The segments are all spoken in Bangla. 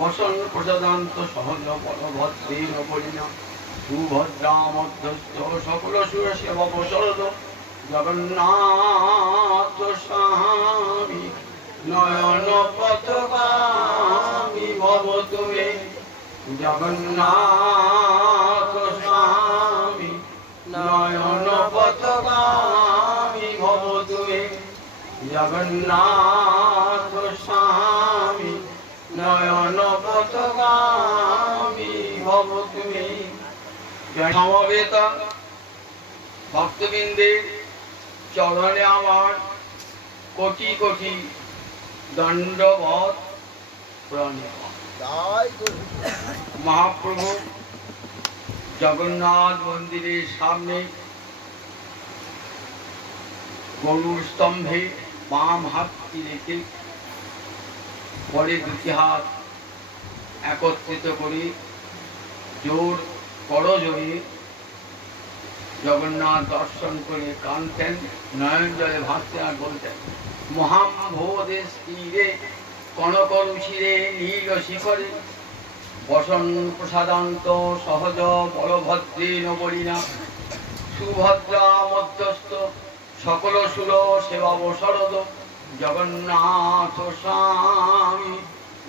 বসন প্রসাদান্ত সহজ বলভদ্রেণ পরিণা সুভদ্রা মধ্যস্থ সকল সুর সেবা প্রসরদ জগন্নাথ স্বামী নয়ন পথগামী ভব তুমি জগন্নাথ স্বামী নয়ন পথগামী ভব তুমি জগন্নাথ স্বামী নয়ন পথগামী ভব তুমি। সমবেত ভক্তবৃন্দের চরণে আমার কোটি কোটি দণ্ডবত প্রণাম। মহাপ্রভু জগন্নাথ মন্দিরের সামনে গরুর স্তম্ভে বাম হাতটি রেখে পরে দুটি হাত একত্রিত করে জোর করজোড়ে জগন্নাথ দর্শন করে কাঁদতেন, নয়ন জলে ভাসতেন আর বলতেন, মহাম্ভোদেশ তীরে কনকরুচিরে নীল শিখরে বসন প্রসাদান্ত সহজ বলভদ্রেণ পরিণা সুভদ্রা মধ্যস্থ সকল সুর সেবা শরদ জগন্নাথ স্বামী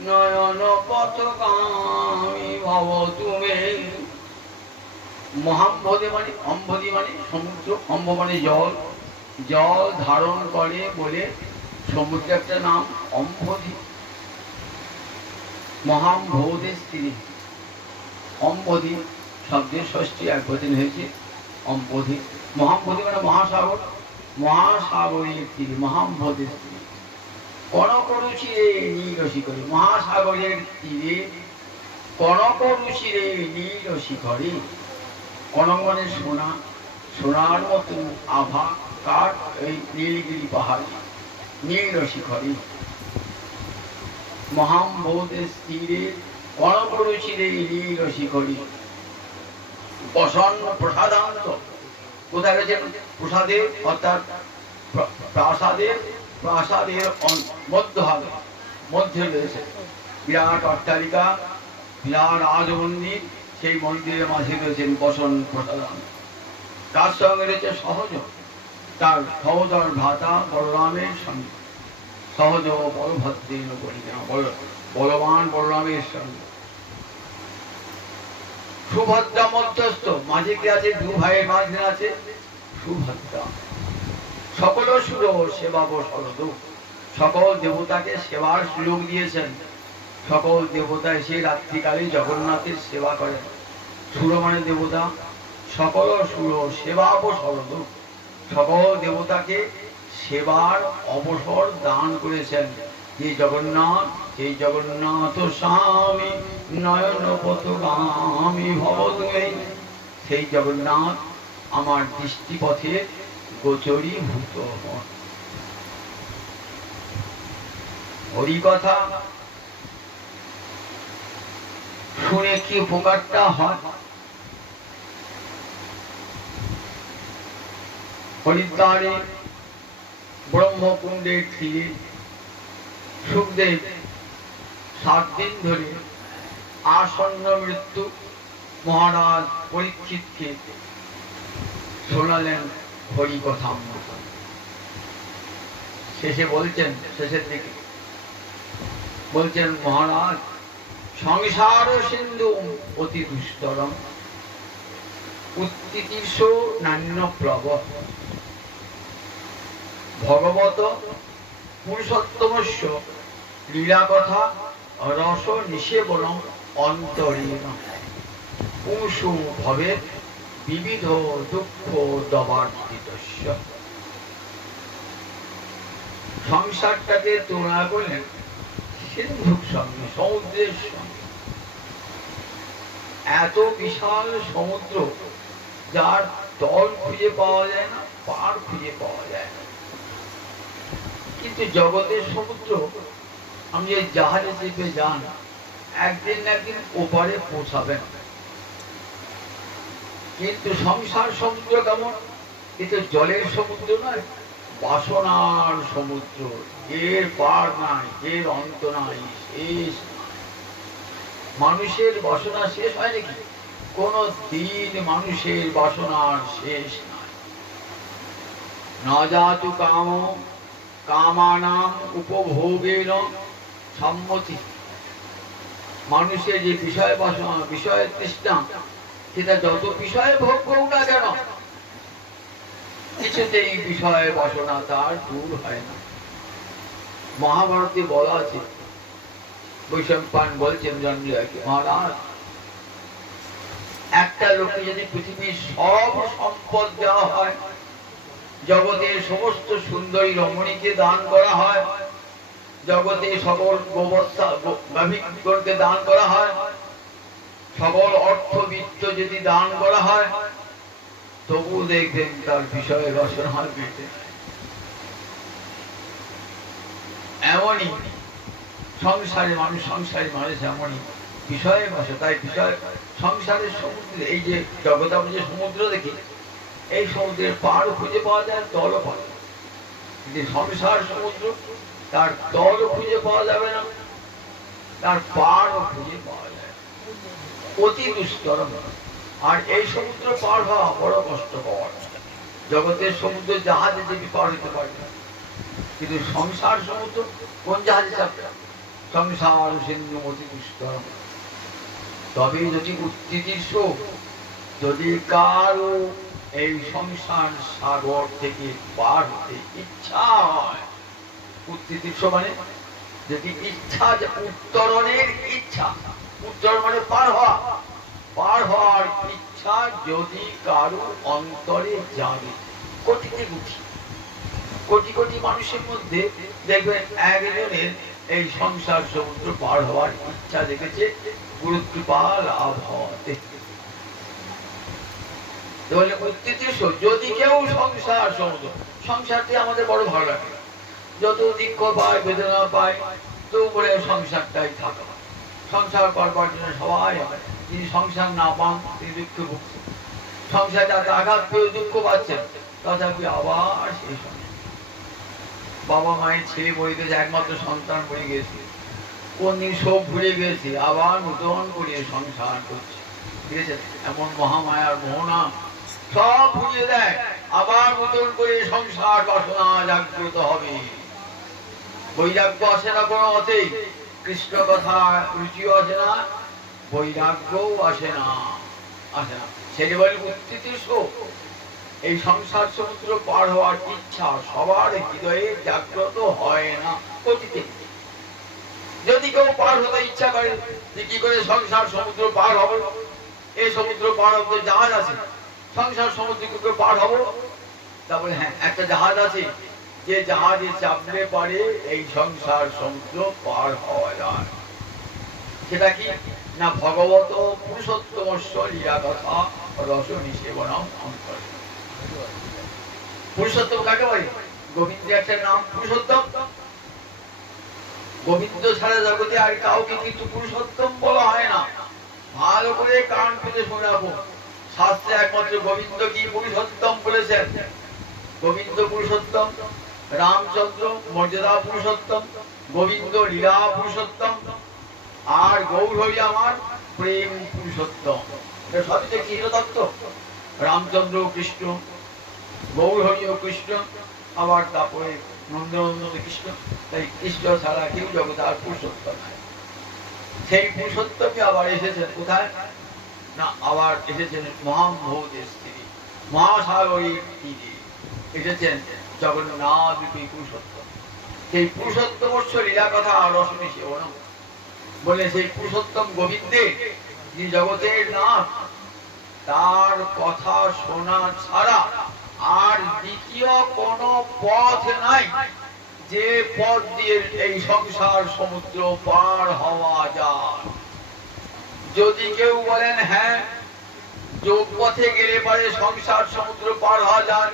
নয়ন পথগামী ভব তুমি। মহাম্ভদে মানে অম্ভদি মানে সমুদ্র, অম্ভ মানে জল, জল ধারণ করে বলে সমুদ্র একটা নাম অম্ভদি। মহাম্ভদের স্ত্রী অম্ভদি শব্দের ষষ্ঠী একবচন হয়েছে অম্ভদি। মহাম্ভদি মানে মহাসাগর, মহাসাগরের তীরে মহাম্ভদের স্ত্রী কনকরুচিরে নীল শিখরে, মহাসাগরের তীরে কনকরুচিরে নীল শিখরে। কনক মানে সোনা, সোনার মতো আভা কার এই নীলগিরি পাহাড়ে নীল শিখরে মহাম্ভদের তীরে কনকরুচিরে নীল শিখরে বসন প্রসাদান্ত। কোথায় রয়েছে? প্রসাদের অর্থাৎ প্রাসাদের, প্রাসাদের মধ্যভাগে মধ্যে রয়েছে বিরাট অট্টালিকা, বিরাট রাজমন্দির, সেই মন্দিরের মাঝে রয়েছেন বসন প্রসাদান। তার সঙ্গে রয়েছে সহজ, তার সহোদর ভ্রাতা বলরামের সঙ্গে, সহজ বলভদ্রেণ পরিণা বলবান বলরামের সঙ্গে। সুভদ্রা মধ্যস্থ, মাঝে কে আছে? দু ভাইয়ের মাঝে আছে সুভদ্রা। সকল সুর সেবা শরদ, সকল দেবতাকে সেবার সুযোগ দিয়েছেন। সকল দেবতা এসে রাত্রিকালে জগন্নাথের সেবা করেন। সুর মানে দেবতা, সকল সুর সেবা শরদ, সকল দেবতাকে সেবার অবসর দান করেছেন। যে জগন্নাথ, এই জগন্নাথ স্বামী নয়ন পথগামী ভব তুমি, সেই জগন্নাথ আমার দৃষ্টিপথে গোচরীভূত হন। হরিকথা শুনে কি উপকারটা হয়? হরিদ্বারে ব্রহ্মকুণ্ডের তীরে সুখদেব 7 দিন ধরে আসন্ন মৃত্যু মহারাজ পরীক্ষিতকে শোনালেন হরিকথা। শেষে বলছেন, শেষের দিকে বলছেন, মহারাজ সংসার সিন্ধু অতি দুস্তরম উত্তিতীর্ষ নান্য প্লব ভগবত পুরুষোত্তমস্য লীলা কথা রস নিষেবনম অন্তরীণ পুংসু ভবে বিবিধ দুঃখ দবার্জিতস্য। সংসারটাকে তুলনা করলেন সিন্ধুর সঙ্গে, সমুদ্রের সঙ্গে। এত বিশাল সমুদ্র যার তল খুঁজে পাওয়া যায় না, পার খুঁজে পাওয়া যায় না। কিন্তু জগতের সমুদ্র, আপনি যে জাহাজে চেপে যান, একদিন না একদিন ওপারে পৌঁছাবেন। কিন্তু সংসার সমুদ্র কেমন? কিন্তু জলের সমুদ্র নয়, বাসনার সমুদ্র। এর পার নাই, এর অন্ত নাই, শেষ নাই। মানুষের বাসনা শেষ হয় নাকি? কোনো দিন মানুষের বাসনার শেষ নাই। না জাতু কাম কামানাম উপভোগের সম্মতি। মানুষের যে বিষয় বাসনা, বিষয়ের তৃষ্ণা, সেটা যত বিষয়ে ভোগ করুক না কেন, কিছুতেই বিষয় বাসনা তার দূর হয় না। মহাভারতে বলা আছে, বৈশম্পায়ন বলছেন জন্মিয়াকে, মহারাজ, একটা লোককে যদি পৃথিবীর সব সম্পদ দেওয়া হয়, জগতের সমস্ত সুন্দরী রমণীকে দান করা হয়, জগতে সকল গোবর্ষাকে দান করা হয়, সকল অর্থবিত্ত যদি দান করা হয়, তবু দেখবেন তার বিষয়ে বাসনা বেঁচে। এমনই সংসারী মানুষ এমনই বিষয়ে বসে। তাই বিষয় সংসারের সমুদ্রে, এই যে জগৎ আমরা যে সমুদ্র দেখি, এই সমুদ্রের পাড়ও খুঁজে পাওয়া যায়, তলও পাওয়া যায়। কিন্তু সংসার সমুদ্র, তার তলও খুঁজে পাওয়া যাবে না, তার পাড়ও খুঁজে পাওয়া যায়, অতি দুস্তর। আর এই সমুদ্র পার হওয়া বড় কষ্টকর। জগতের সমুদ্র জাহাজে যে পার হতে পারে না, কিন্তু সংসার সমুদ্র কোন জাহাজে চাপবে? সংসার সিন্ধু অতি দুস্তর। তবে যদি উত্তীর্ষ, যদি কারো এই সংসার সাগর থেকে পার হতে ইচ্ছা হয়, উত্তীর্ষ মানে যদি ইচ্ছা, যে উত্তরণের ইচ্ছা, উত্তরণ মানে পার হওয়া, পার হওয়ার ইচ্ছা যদি কারো অন্তরে জাগে, কোটি কোটি কোটি মানুষের মধ্যে দেখবেন একজনের এই সংসার সমুদ্র পার হওয়ার ইচ্ছা দেখেছে, গুরুকৃপা লাভ হওয়াতে। যদি কেউ সংসার সমুদ্র, সংসারটি আমাদের বড় ভালো লাগে, যত দুঃখ পায়, বেদনা পায়, তো বলে সংসারটাই থাকা। সংসার করবার জন্য সবাই হয়, যিনি সংসার না পান তিনি দুঃখ ভুগছেন। সংসারে তাতে আঘাত পেয়ে দুঃখ পাচ্ছেন, তথাপি আবার সেই সংসার। বাবা মায়ের ছেলে মরে গেছে, একমাত্র সন্তান মরে গেছে, কোন দিন সব ভুলে গেছে, আবার নতুন করে সংসার করছে। ঠিক আছে, এমন মহামায়ার মোহনা সব ভুলে দেয়, আবার নতুন করে সংসার বাসনা জাগ্রত হবে। বৈরাগ্য আসে না কোনো মতেই, কৃষ্ণ কথা রুচিও আসে না, বৈরাগ্যও আসে না, সেটা বলে উত্তীর্ষ। এই সংসার সমুদ্র পার হওয়ার ইচ্ছা সবার হৃদয়ে জাগ্রত হয় না। যদি কেউ পার হতে ইচ্ছা করে, যে কি করে সংসার সমুদ্র পার হবে, এই সমুদ্র পার হতে জাহাজ আছে, সংসার সমুদ্র কি করে পার হবো? তারপরে হ্যাঁ, একটা জাহাজ আছে, যে জাহাজে চাপলে পারে এই সংসার সমুদ্র পার হওয়া যায়। সেটা কি না, ভগবত পুরুষোত্তম লীলা কথা রসনী সেবনম অন্তরে। পুরুষোত্তম কাকে বলে? গোবিন্দের একটা নাম পুরুষোত্তম। গোবিন্দ ছাড়া জগতে আর কাউকে কিন্তু পুরুষোত্তম বলা হয় না। ভালো করে কান পেতে শোনাবো, শাস্ত্রে একমাত্র গোবিন্দ কি পুরুষোত্তম বলেছেন। গোবিন্দ পুরুষোত্তম, রামচন্দ্র মর্যাদা পুরুষোত্তম, গোবিন্দ লীলা পুরুষোত্তম, আর গৌর হরি আমার প্রেম পুরুষোত্তম। সবই তো কৃষ্ণ তত্ত্ব। রামচন্দ্র কৃষ্ণ, গৌর হরি ও কৃষ্ণ, আবার তারপরে নন্দনন্দন কৃষ্ণ। তাই কৃষ্ণ ছাড়া কেউ জগৎ আর পুরুষোত্তম নাই। সেই পুরুষোত্তমই আবার এসেছেন কোথায় না, আবার এসেছেন মহামহোদের স্ত্রী মহাসাগরীর তীরে এসেছেন জগন্নাথ পুরুষোত্তম। সেই পুরুষোত্তম লীলা কথা রসনী সেবনম বলে, সেই পুরুষোত্তম গোবিন্দের যে জগতের নাথ, তার কথা শোনা ছাড়া আর দ্বিতীয় কোন পথ নাই, যে পথ দিয়ে এই সংসার সমুদ্র পার হওয়া যায়। যদি কেউ বলেন হ্যাঁ, যোগ পথে গেলে পরে সংসার সমুদ্র পার হওয়া যায়,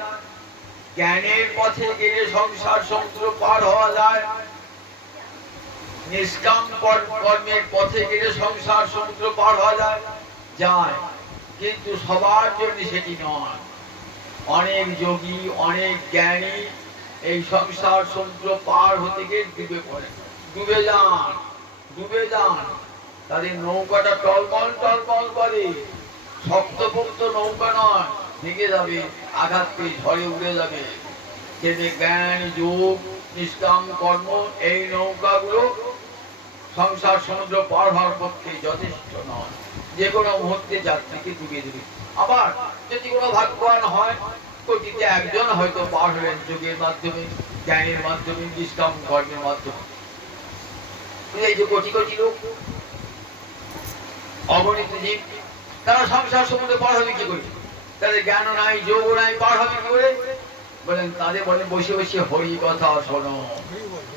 জ্ঞানের পথে গেলে সংসার সমুদ্র পার হওয়া যায়, নিষ্কাম কর্মের পথে গেলে সংসার সমুদ্র পার হওয়া যায়, কিন্তু সবার জন্য সেটি নয়। অনেক যোগী, অনেক জ্ঞানী এই সংসার সমুদ্র পার হতে গিয়ে ডুবে পড়ে, ডুবে যান। তাদের নৌকাটা টলমল টলমল করে, শক্তপোক্ত নৌকা নয়, ভেঙে যাবে, আঘাত পেয়ে ঝড়ে উড়ে যাবে। কিন্তু জ্ঞান যোগ নিষ্কাম কর্ম এই নৌকাগুলো সংসার সমুদ্র পার হওয়ার পক্ষে যথেষ্ট নয়, যে কোনো মুহূর্তে যাত্রীকে ডুবিয়ে দেবে। আবার যদি কোনো ভাগ্যবান হয়, কোটিতে একজন হয়তো পার হলেন যোগের মাধ্যমে, জ্ঞানের মাধ্যমে, নিষ্কাম কর্মের মাধ্যমে। এই যে কোটি কোটি লোক অগণিত জীব, তারা সংসার সমুদ্রে পার হবে কি করে? তাদের জ্ঞান নাই, যোগ নাই, পার হবে কি করে? বলেন তাদের বলে বসে বসে হরি কথা শোনো,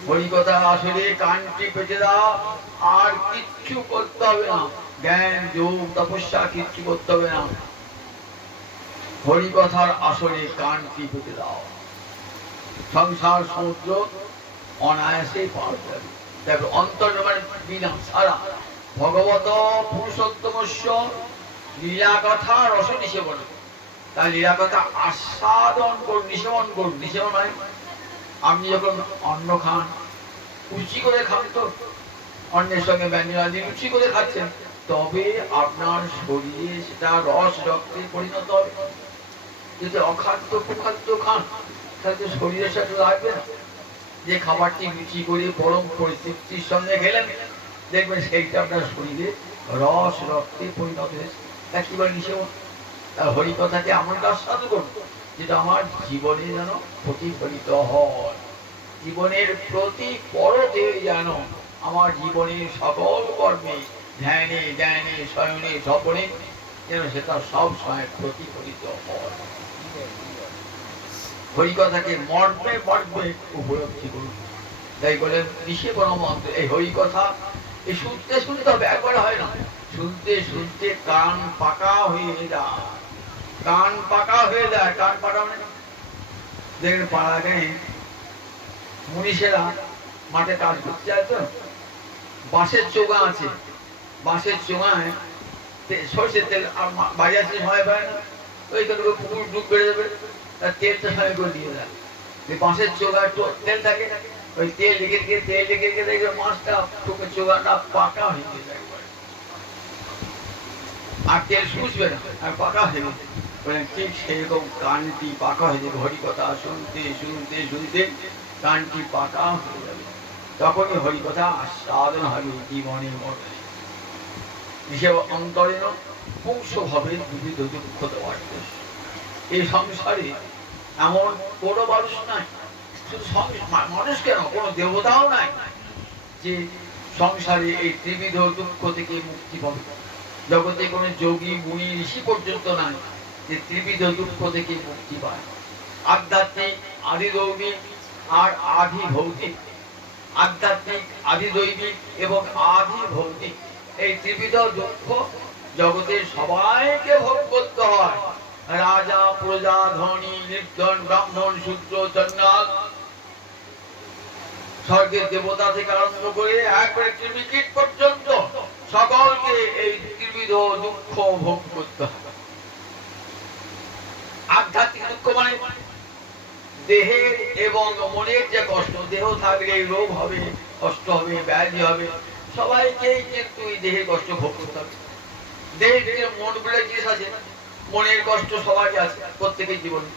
হরি কথা আসলে কানটি পেতে দাও, আর কিচ্ছু করতে হবে না, জ্ঞান যোগ তপস্যা কিচ্ছু করতে হবে না, হরি কথার আসলে কানটি পেতে দাও, সংসার সমুদ্র অনায়াসে পার যাবে। দেখো অন্তর মানে বিনা সারা ভগবত পুরুষোত্তমস্য লীলা কথা রস নিষেবন। তাই লীলা কথা আস্বাদন করুন, নিষেবন করুন। নিষেবন হয় আপনি যখন অন্ন খান, রুচি করে খান, তো অন্যের সঙ্গে ব্যঞ্জন রুচি করে খাচ্ছেন, তবে আপনার শরীরে সেটা রস রক্তে পরিণত হবে। যদি অখাদ্য কুখাদ্য খান, তাহলে তো শরীরের সাথে লাগবে না। যে খাবারটি রুচি করে পরম পরিতৃপ্তির সঙ্গে খেলেন, দেখবেন সেইটা আপনার শরীরে রস রক্তে পরিণত হয়েছে। একেবারে নিষেবন। হরি কথাকে আমার কাজ সাধু করুন, যেটা আমার জীবনে যেন প্রতিফলিত হয়, জীবনের প্রতি পরতে যেন আমার জীবনের সকল কর্মে, ধ্যানে জ্ঞানে শয়নে স্বপনে যেন সেটা সব সময় প্রতিফলিত হয়। হরি কথাকে মর্মে মর্মে উপলব্ধি করুন। তাই বলেন নিষেবন মন্ত্র। এই হরি কথা এই শুনতে শুনতে হবে, একবার হয় না, শুনতে শুনতে কান পাকা হয়ে যায়। কান পাকা হয়ে যায়। কান পাকা মানে দেখেন পাড়া গায়ে মনীষেরা মাঠে কাজ করতে যায়, তো বাঁশের চোগা আছে, বাঁশের চোগায় সর্ষের তেল বাড়ি আসলে ভয় পায় না, ওইখানে পুকুর ডুব বেড়ে যাবে, তার তেলটা সবাই করে দিয়ে দেয়। বাঁশের চোগায় তেল থাকে, ওই তেল লেগে গিয়ে তেল লেগে গিয়ে দেখবে মাছটা টুকে চোগাটা পাকা হয়ে যায়, আর তেল শুষবে না, আর পাকা হয়ে গেছে। ঠিক সেরকম কানটি পাকা হয়ে যাবে। হরি কথা শুনতে শুনতে শুনতে কানটি পাকা হয়ে যাবে, তখনই হরি কথা আস্বাদন হবে জীবনের মধ্যে। অন্তরে পুংস ভাবে বিবিধ দুঃখ দেওয়ার। এই সংসারে এমন কোনো মানুষ নাই, শুধু মানুষ কেন, কোনো দেবতাও নাই যে সংসারে এই ত্রিবিধ দুঃখ থেকে মুক্তি পাবে। জগতে কোনো যোগী মুনি ঋষি পর্যন্ত নাই যে ত্রিবিধ দুঃখ থেকে মুক্তি পায়। আধ্যাত্মিক, আদি দৈবিক আর আদি ভৌতিক, আধ্যাত্মিক, আদি দৈবিক এবং আদি ভৌতিক, এই ত্রিবিধ দুঃখ জগতের সবাইকে ভোগ করতে হয়। রাজা, প্রজা, ধনী, নির্ধন, ব্রাহ্মণ, শূদ্র, চন্ডাল, স্বর্গের দেবতা থেকে আরম্ভ করে একবারে কৃমিকীট পর্যন্ত সকলকে এই ত্রিবিধ দুঃখ ভোগ করতে হবে। আধ্যাত্মিক দুঃখ মানে দেহের এবং মনের যে কষ্ট। দেহ থাকলে রোগ হবে, কষ্ট হবে, ব্যাধি হবে, সবাইকেই কিন্তু এই দেহের কষ্ট ভোগ করতে হবে। দেহের মন বলে জিনিস আছে, মনের কষ্ট সবারই আছে, প্রত্যেকের জীবনে।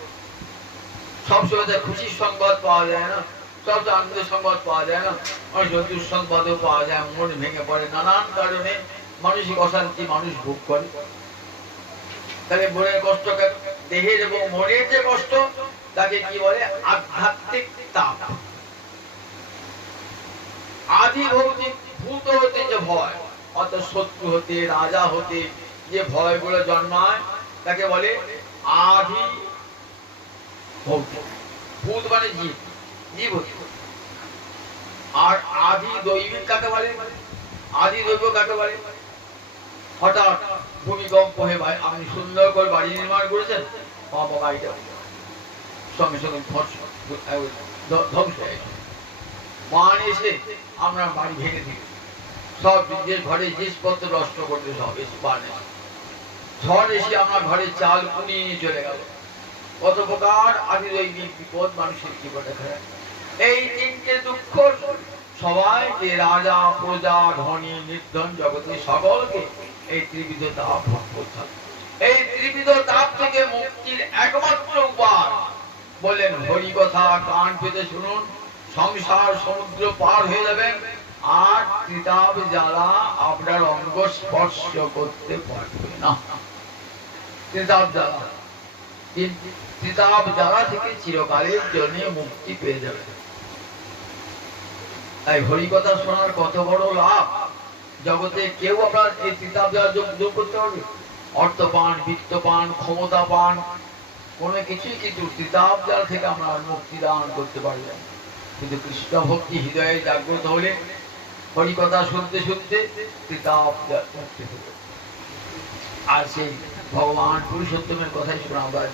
সবসময় তার খুশির সংবাদ পাওয়া যায় না, সবসময় আনন্দের সংবাদ পাওয়া যায় না, অনেক দুঃসংবাদও পাওয়া যায়। মন ভেঙে পড়ে, নানান কারণে মানসিক অশান্তি মানুষ ভোগ করে। তাহলে মনের কষ্ট, দেহের এবং মনের যে কষ্ট, তাকে কি বলে? আধ্যাত্মিক তাপ। আদি ভৌতিক ভূত হতে যে ভয়, অর্থাৎ শত্রু হতে, রাজা হতে যে ভয়গুলো জন্মায়, তাকে বলে আদি ভৌতিক। ভূত মানে জীব, জীব হতে। আর আদি দৈবিক কাকে বলে? আদি দৈব কাকে বলে? হঠাৎ ভূমিকম্প হয়ে ভাই আপনি সুন্দর করে বাড়ি নির্মাণ করেছেন, বাবা বাড়িটা সঙ্গে সঙ্গে ধ্বংস হয়ে গেছে। বান এসে আমরা বাড়ি ভেঙে দিই, সব যে ঘরে জিনিসপত্র নষ্ট করতে, সব এসে বান এসে, ঝড় এসে আমার ঘরে চাল কুনিয়ে নিয়ে চলে গেল। কত প্রকার আদি দৈবিক বিপদ মানুষের জীবনে খায়। এই তিনটে দুঃখ সবাই যে রাজা প্রজা ধনী নির্ধন জগতে সকলকে এই ত্রিবিধ তাপ ভোগ করতে হবে। এই ত্রিবিধ তাপ থেকে মুক্তির একমাত্র উপায় বলেন হরি কথা কান পেতে শুনুন, সংসার সমুদ্র পার হয়ে যাবেন, আর ত্রিতাপ জ্বালা আপনার অঙ্গ স্পর্শ করতে পারবে না। ত্রিতাপ জ্বালা, ত্রিতাপ জ্বালা থেকে চিরকালের জন্য মুক্তি পেয়ে যাবে। তাই হরি কথা শোনার কত বড় লাভ। জগতে কেউ আপনার এই ত্রিতাপ জ্বালা যোগ করতে পারবে? অর্থ পান, বিত্ত পান, ক্ষমতা পান, কোনো কিছুই কিন্তু ত্রিতাপ জ্বালা থেকে আমরা মুক্তি দান করতে পারবেন। কিন্তু কৃষ্ণ ভক্তি হৃদয়ে জাগ্রত হলে হরি কথা শুনতে শুনতে ত্রিতাপ মুক্তি হবে। আর সেই ভগবান পুরুষোত্তমের কথাই শোনা যায়।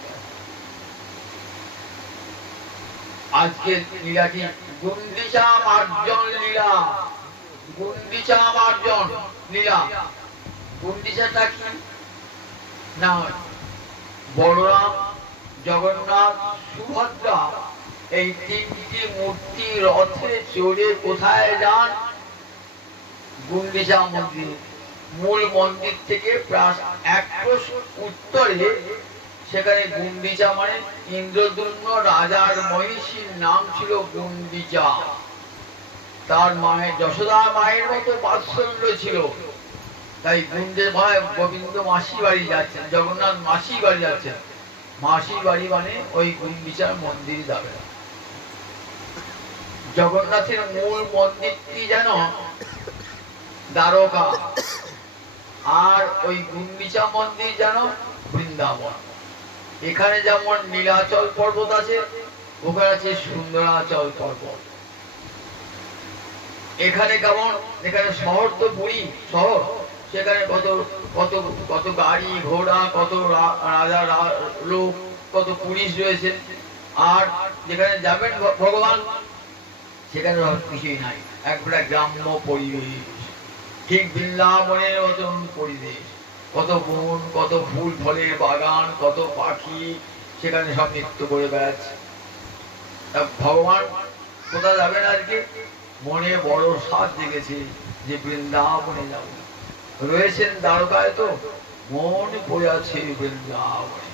আজকে লীলাটি গুন্ডিচা মার্জন লীলা। গুন্ডিচা মার্জন লীলা। গুন্ডিচাটা কি না, বলরাম, জগন্নাথ, সুভদ্রা এই তিনটি মূর্তি রথে চড়ে কোথায় যান? গুন্ডিচা মন্দির। মূল মন্দির থেকে প্রায় 1 ক্রোশ উত্তরে সেখানে গুন্ডিচা মানে ইন্দ্রদ্যুম্ন রাজার মহিষীর নাম ছিল গুন্ডিচা। তার মায়ের যশোদা মায়ের মতো বাৎসল্য ছিল। তাই গুন্ডে ভাই গোবিন্দ মাসি বাড়ি যাচ্ছেন, জগন্নাথ মাসি বাড়ি যাচ্ছেন। মাসি বাড়ি মানে ওই গুন্ডিচার মন্দির যাবে। জগন্নাথের মূল মন্দিরটি যেন দ্বারকা, আর ওই গুন্ডিচা মন্দির যেন বৃন্দাবন। এখানে যেমন নীলাচল পর্বত আছে, ওখানে আছে সুন্দরাচল পর্বত। এখানে কেমন, এখানে শহর তো পুরী শহর, সেখানে কত কত কত গাড়ি ঘোড়া, কত রাজা লোক, কত পুলিশ রয়েছে। আর যেখানে যাবেন ভগবান সেখানে কিছুই নাই, একবারে গ্রাম্য পরিবেশ। ঠিক বৃন্দাবনের মতন পরিবেশ, কত বন, কত ফুল ফলের বাগান, কত পাখি সেখানে সব নৃত্য করে বেড়াচ্ছে। ভগবান কোথায় যাবেন আজকে? মনে বড় সাধ জেগেছে যে বৃন্দাবনে যাব। রয়েছেন দ্বারকায়, তো মন পড়ে আছে বৃন্দাবনে।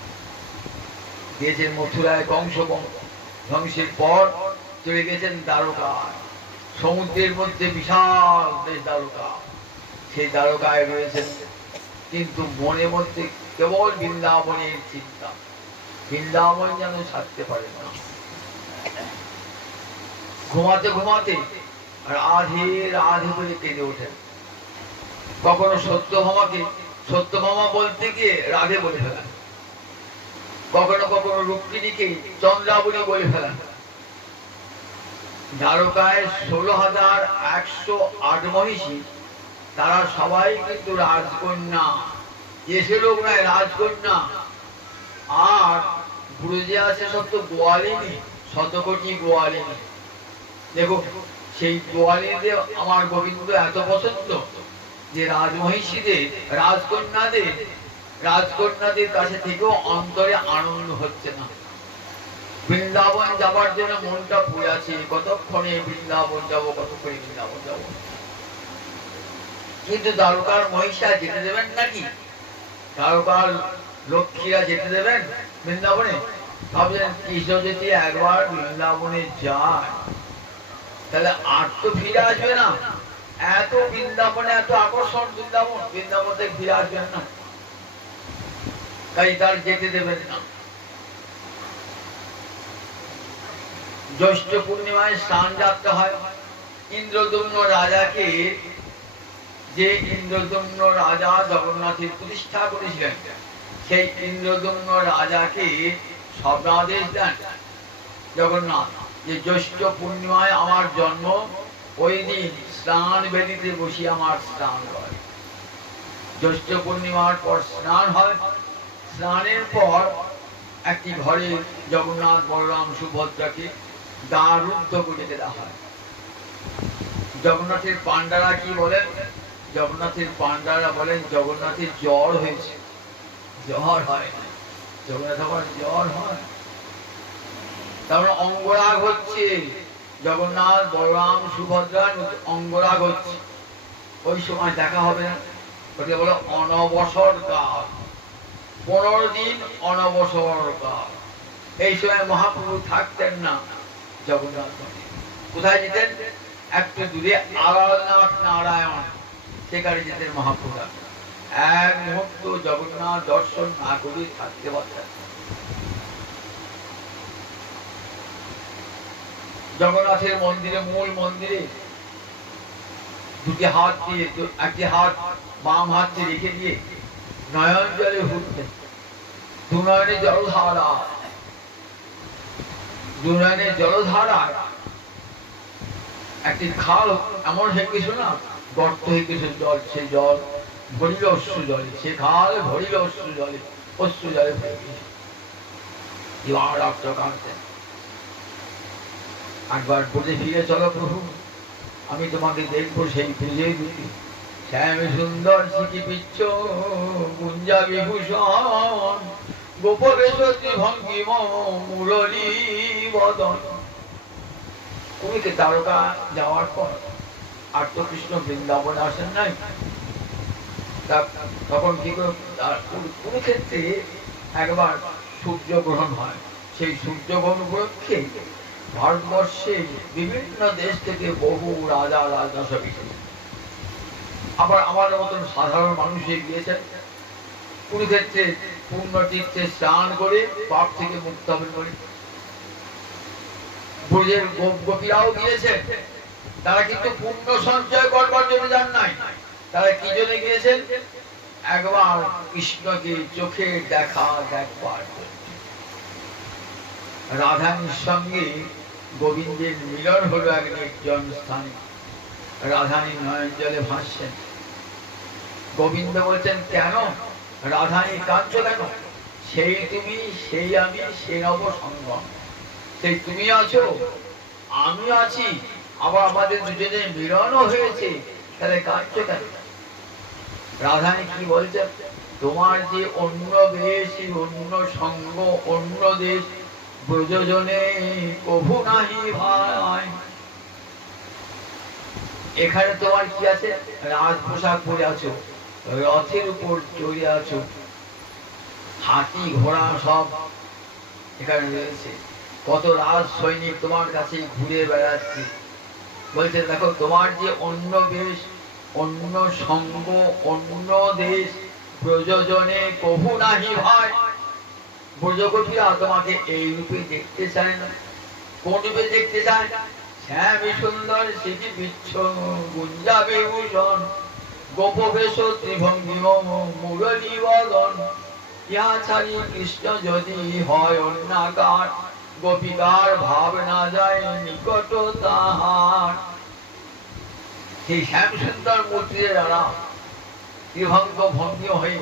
গিয়েছেন মথুরায় কংস ধ্বংসের পর, চলে গেছেন দ্বারকায়। সমুদ্রের মধ্যে বিশাল দেশ দ্বারকা, সেই দ্বারকায় রয়েছেন, কিন্তু মনের মধ্যে কেবল বৃন্দাবনের চিন্তা। বৃন্দাবন যেন ছাড়তে পারে না। ঘুমাতে ঘুমাতে রাধে রাধে বলে কেঁদে ওঠেন। কখনো সত্যভামাকে সত্যভামা বলতে গিয়ে রাধে বলে ফেলেন, কখনো কখনো রুক্মিণীকে চন্দ্রাবলী বলে ফেলেন। দ্বারকায় 16,108 মহিষী, তারা সবাই কিন্তু রাজকন্যা, এসে লোক নয়, রাজকন্যা। আর ব্রজে আছে সব তো গোয়ালিনী, শতকোটি গোয়ালিনী। দেখো সেই গোয়ালিনীদের আমার গোবিন্দ এত পছন্দ যে রাজমহিষীদের, রাজকন্যাদের কাছে থেকেও অন্তরে আনন্দ হচ্ছে না। বৃন্দাবন যাবার জন্য মনটা পড়ে আছে, কতক্ষণে বৃন্দাবন যাব, কতক্ষণে বৃন্দাবন যাব। কিন্তু দ্বারকার মহিষা যেতে দেবেন নাকি? দ্বারকার লক্ষ্মীরা যেতে দেবেন বৃন্দাবনে? ভাবছেন কৃষ্ণ যদি একবার বৃন্দাবনে যায় তাহলে আর তো ফিরে আসবে না। এত বৃন্দাবনে এত আকর্ষণ, বৃন্দাবন থেকে ফিরে আসবেন না, তাই তার যেতে দেবেন না। জ্যৈষ্ঠ পূর্ণিমায় স্নান যাত্রা হয়। ইন্দ্রদ্যুম্ন রাজাকে, যে ইন্দ্রদ্যুম্ন রাজা জগন্নাথের প্রতিষ্ঠা করেছিলেন, সেই ইন্দ্রদ্যুম্ন রাজাকে স্বপ্নাদেশ দেন জগন্নাথ যে জ্যৈষ্ঠ পূর্ণিমায় আমার জন্ম, ওই দিন স্নান বেদিতে বসে আমার স্নান হয়। জ্যৈষ্ঠ পূর্ণিমার পর স্নান হয়। স্নানের পর একটি ঘরে জগন্নাথ বলরাম সুভদ্রাকে দ্বারুদ্ধ করে দেওয়া হয়। জগন্নাথের পান্ডারা কি বলেন? জগন্নাথের পান্ডারা বলেন জগন্নাথের জ্বর হয়েছে। জ্বর হয় না, জগন্নাথ আবার জ্বর হয়, তারপরে অঙ্গরাগ হচ্ছে, জগন্নাথ বলরাম সুভদ্রা অঙ্গরাগ হচ্ছে, ওই সময় দেখা হবে না, ওকে বলো অনবসর কাল, 15 দিন অনবসর কাল। এই সময় মহাপ্রভু থাকতেন না জগন্নাথ মন্দিরে, কোথায় যেতেন? একটু দূরে আলারনাথ নারায়ণ, সেখানে যেতেন মহাপ্রভু। এক মুহূর্ত জগন্নাথ দর্শন না করে থাকতে পারতেন। জগন্নাথের মন্দিরে, মূল মন্দিরে দুটি হাত দিয়ে, একটি হাত বাম হাতে রেখে দিয়ে নয়ন জলে ঘুরতেন, দুনয়নে জলধারা, দুনয়নে জলধারা। একটি খাল এমন হয়ে গেছিল না, গর্ত হয়ে গেছে জল, সে জল ভরিল অশ্রু জলে, সে খাল ভরিল অশ্রু জলে, অশ্রু জলে ভরে গেছে। এবার রক্ত কাঁদতেন, একবার বলে ফিরে চলো প্রভু, আমি তোমাকে দেখবো সেই খুঁজে দিই। শ্যাম সুন্দর সিটি পিচ্ছ গুঞ্জা বিভূষণ, গোপবেশী ভঙ্গিম মুরলী বদন। পুরীতে দ্বারকা যাওয়ার পর আর তো কৃষ্ণ বৃন্দাবনে আসেন নাই, তখন কি করে কুরুক্ষেত্রে একবার সূর্যগ্রহণ হয়। সেই সূর্যগ্রহণ উপলক্ষে ভারতবর্ষে বিভিন্ন দেশ থেকে বহু রাজা রাজসব এসেছে। আবার আমাদের মতন সাধারণ মানুষ গিয়েছেন কুরুক্ষেত্রে পূর্ণ তীর্থে স্নান করে পাপ থেকে মুক্ত হবেন বলে। ব্রজের গোপীরাও গিয়েছেন, তারা কিন্তু পুণ্য সঞ্চয় করবার জন্য যান নাই, তারা কি জন্য গিয়েছেন? একবার কৃষ্ণকে চোখে দেখবার জন্য। রাধার সঙ্গে গোবিন্দের মিলন হলো এক নির্জন স্থানে, রাধানী নয়ন জলে ভাসছেন। গোবিন্দ বলছেন, কেন রাধানী কাঁদছ কেন? সেই তুমি, সেই আমি, সে নব সঙ্গম। সেই তুমি আছো, আমি আছি, আবার আমাদের দুজনের মিলনও হয়েছে, তাহলে কাঁদছ কেন? রাধানী কি বলছেন? তোমার যে অন্য বেশ, অন্য সঙ্গ, অন্য দেশ, ব্রজজনে কভু নাহি ভাই। এখানে তোমার কি আছে? রাজ পোশাক পরে আছো, রথের উপর চড়ে আছো, হাতি ঘোড়া সব এখানে রয়েছে, কত রাজ সৈনিক তোমার কাছে ঘুরে বেড়াচ্ছে। বলছে দেখো, তোমার যে অন্য বেশ, অন্য সঙ্গ, অন্য দেশ, ব্রজজনে কভু নাহি ভাই। ব্রজগোপীরা তোমাকে এই রূপে দেখতে চায় না। কোন রূপে দেখতে চায়? শ্যাম সুন্দর সিটি বিচ্ছ গুঞ্জা বিভূষণ, গোপবেশ ত্রিভঙ্গিম মুরলী বদন। ইহা ছাড়ি কৃষ্ণ যদি হয় অন্যাকার, গোপিকার ভাব না যায় নিকট তাহার। সেই শ্যাম সুন্দর মূর্তির দ্বারা ত্রিভঙ্গ ভঙ্গি হয়ে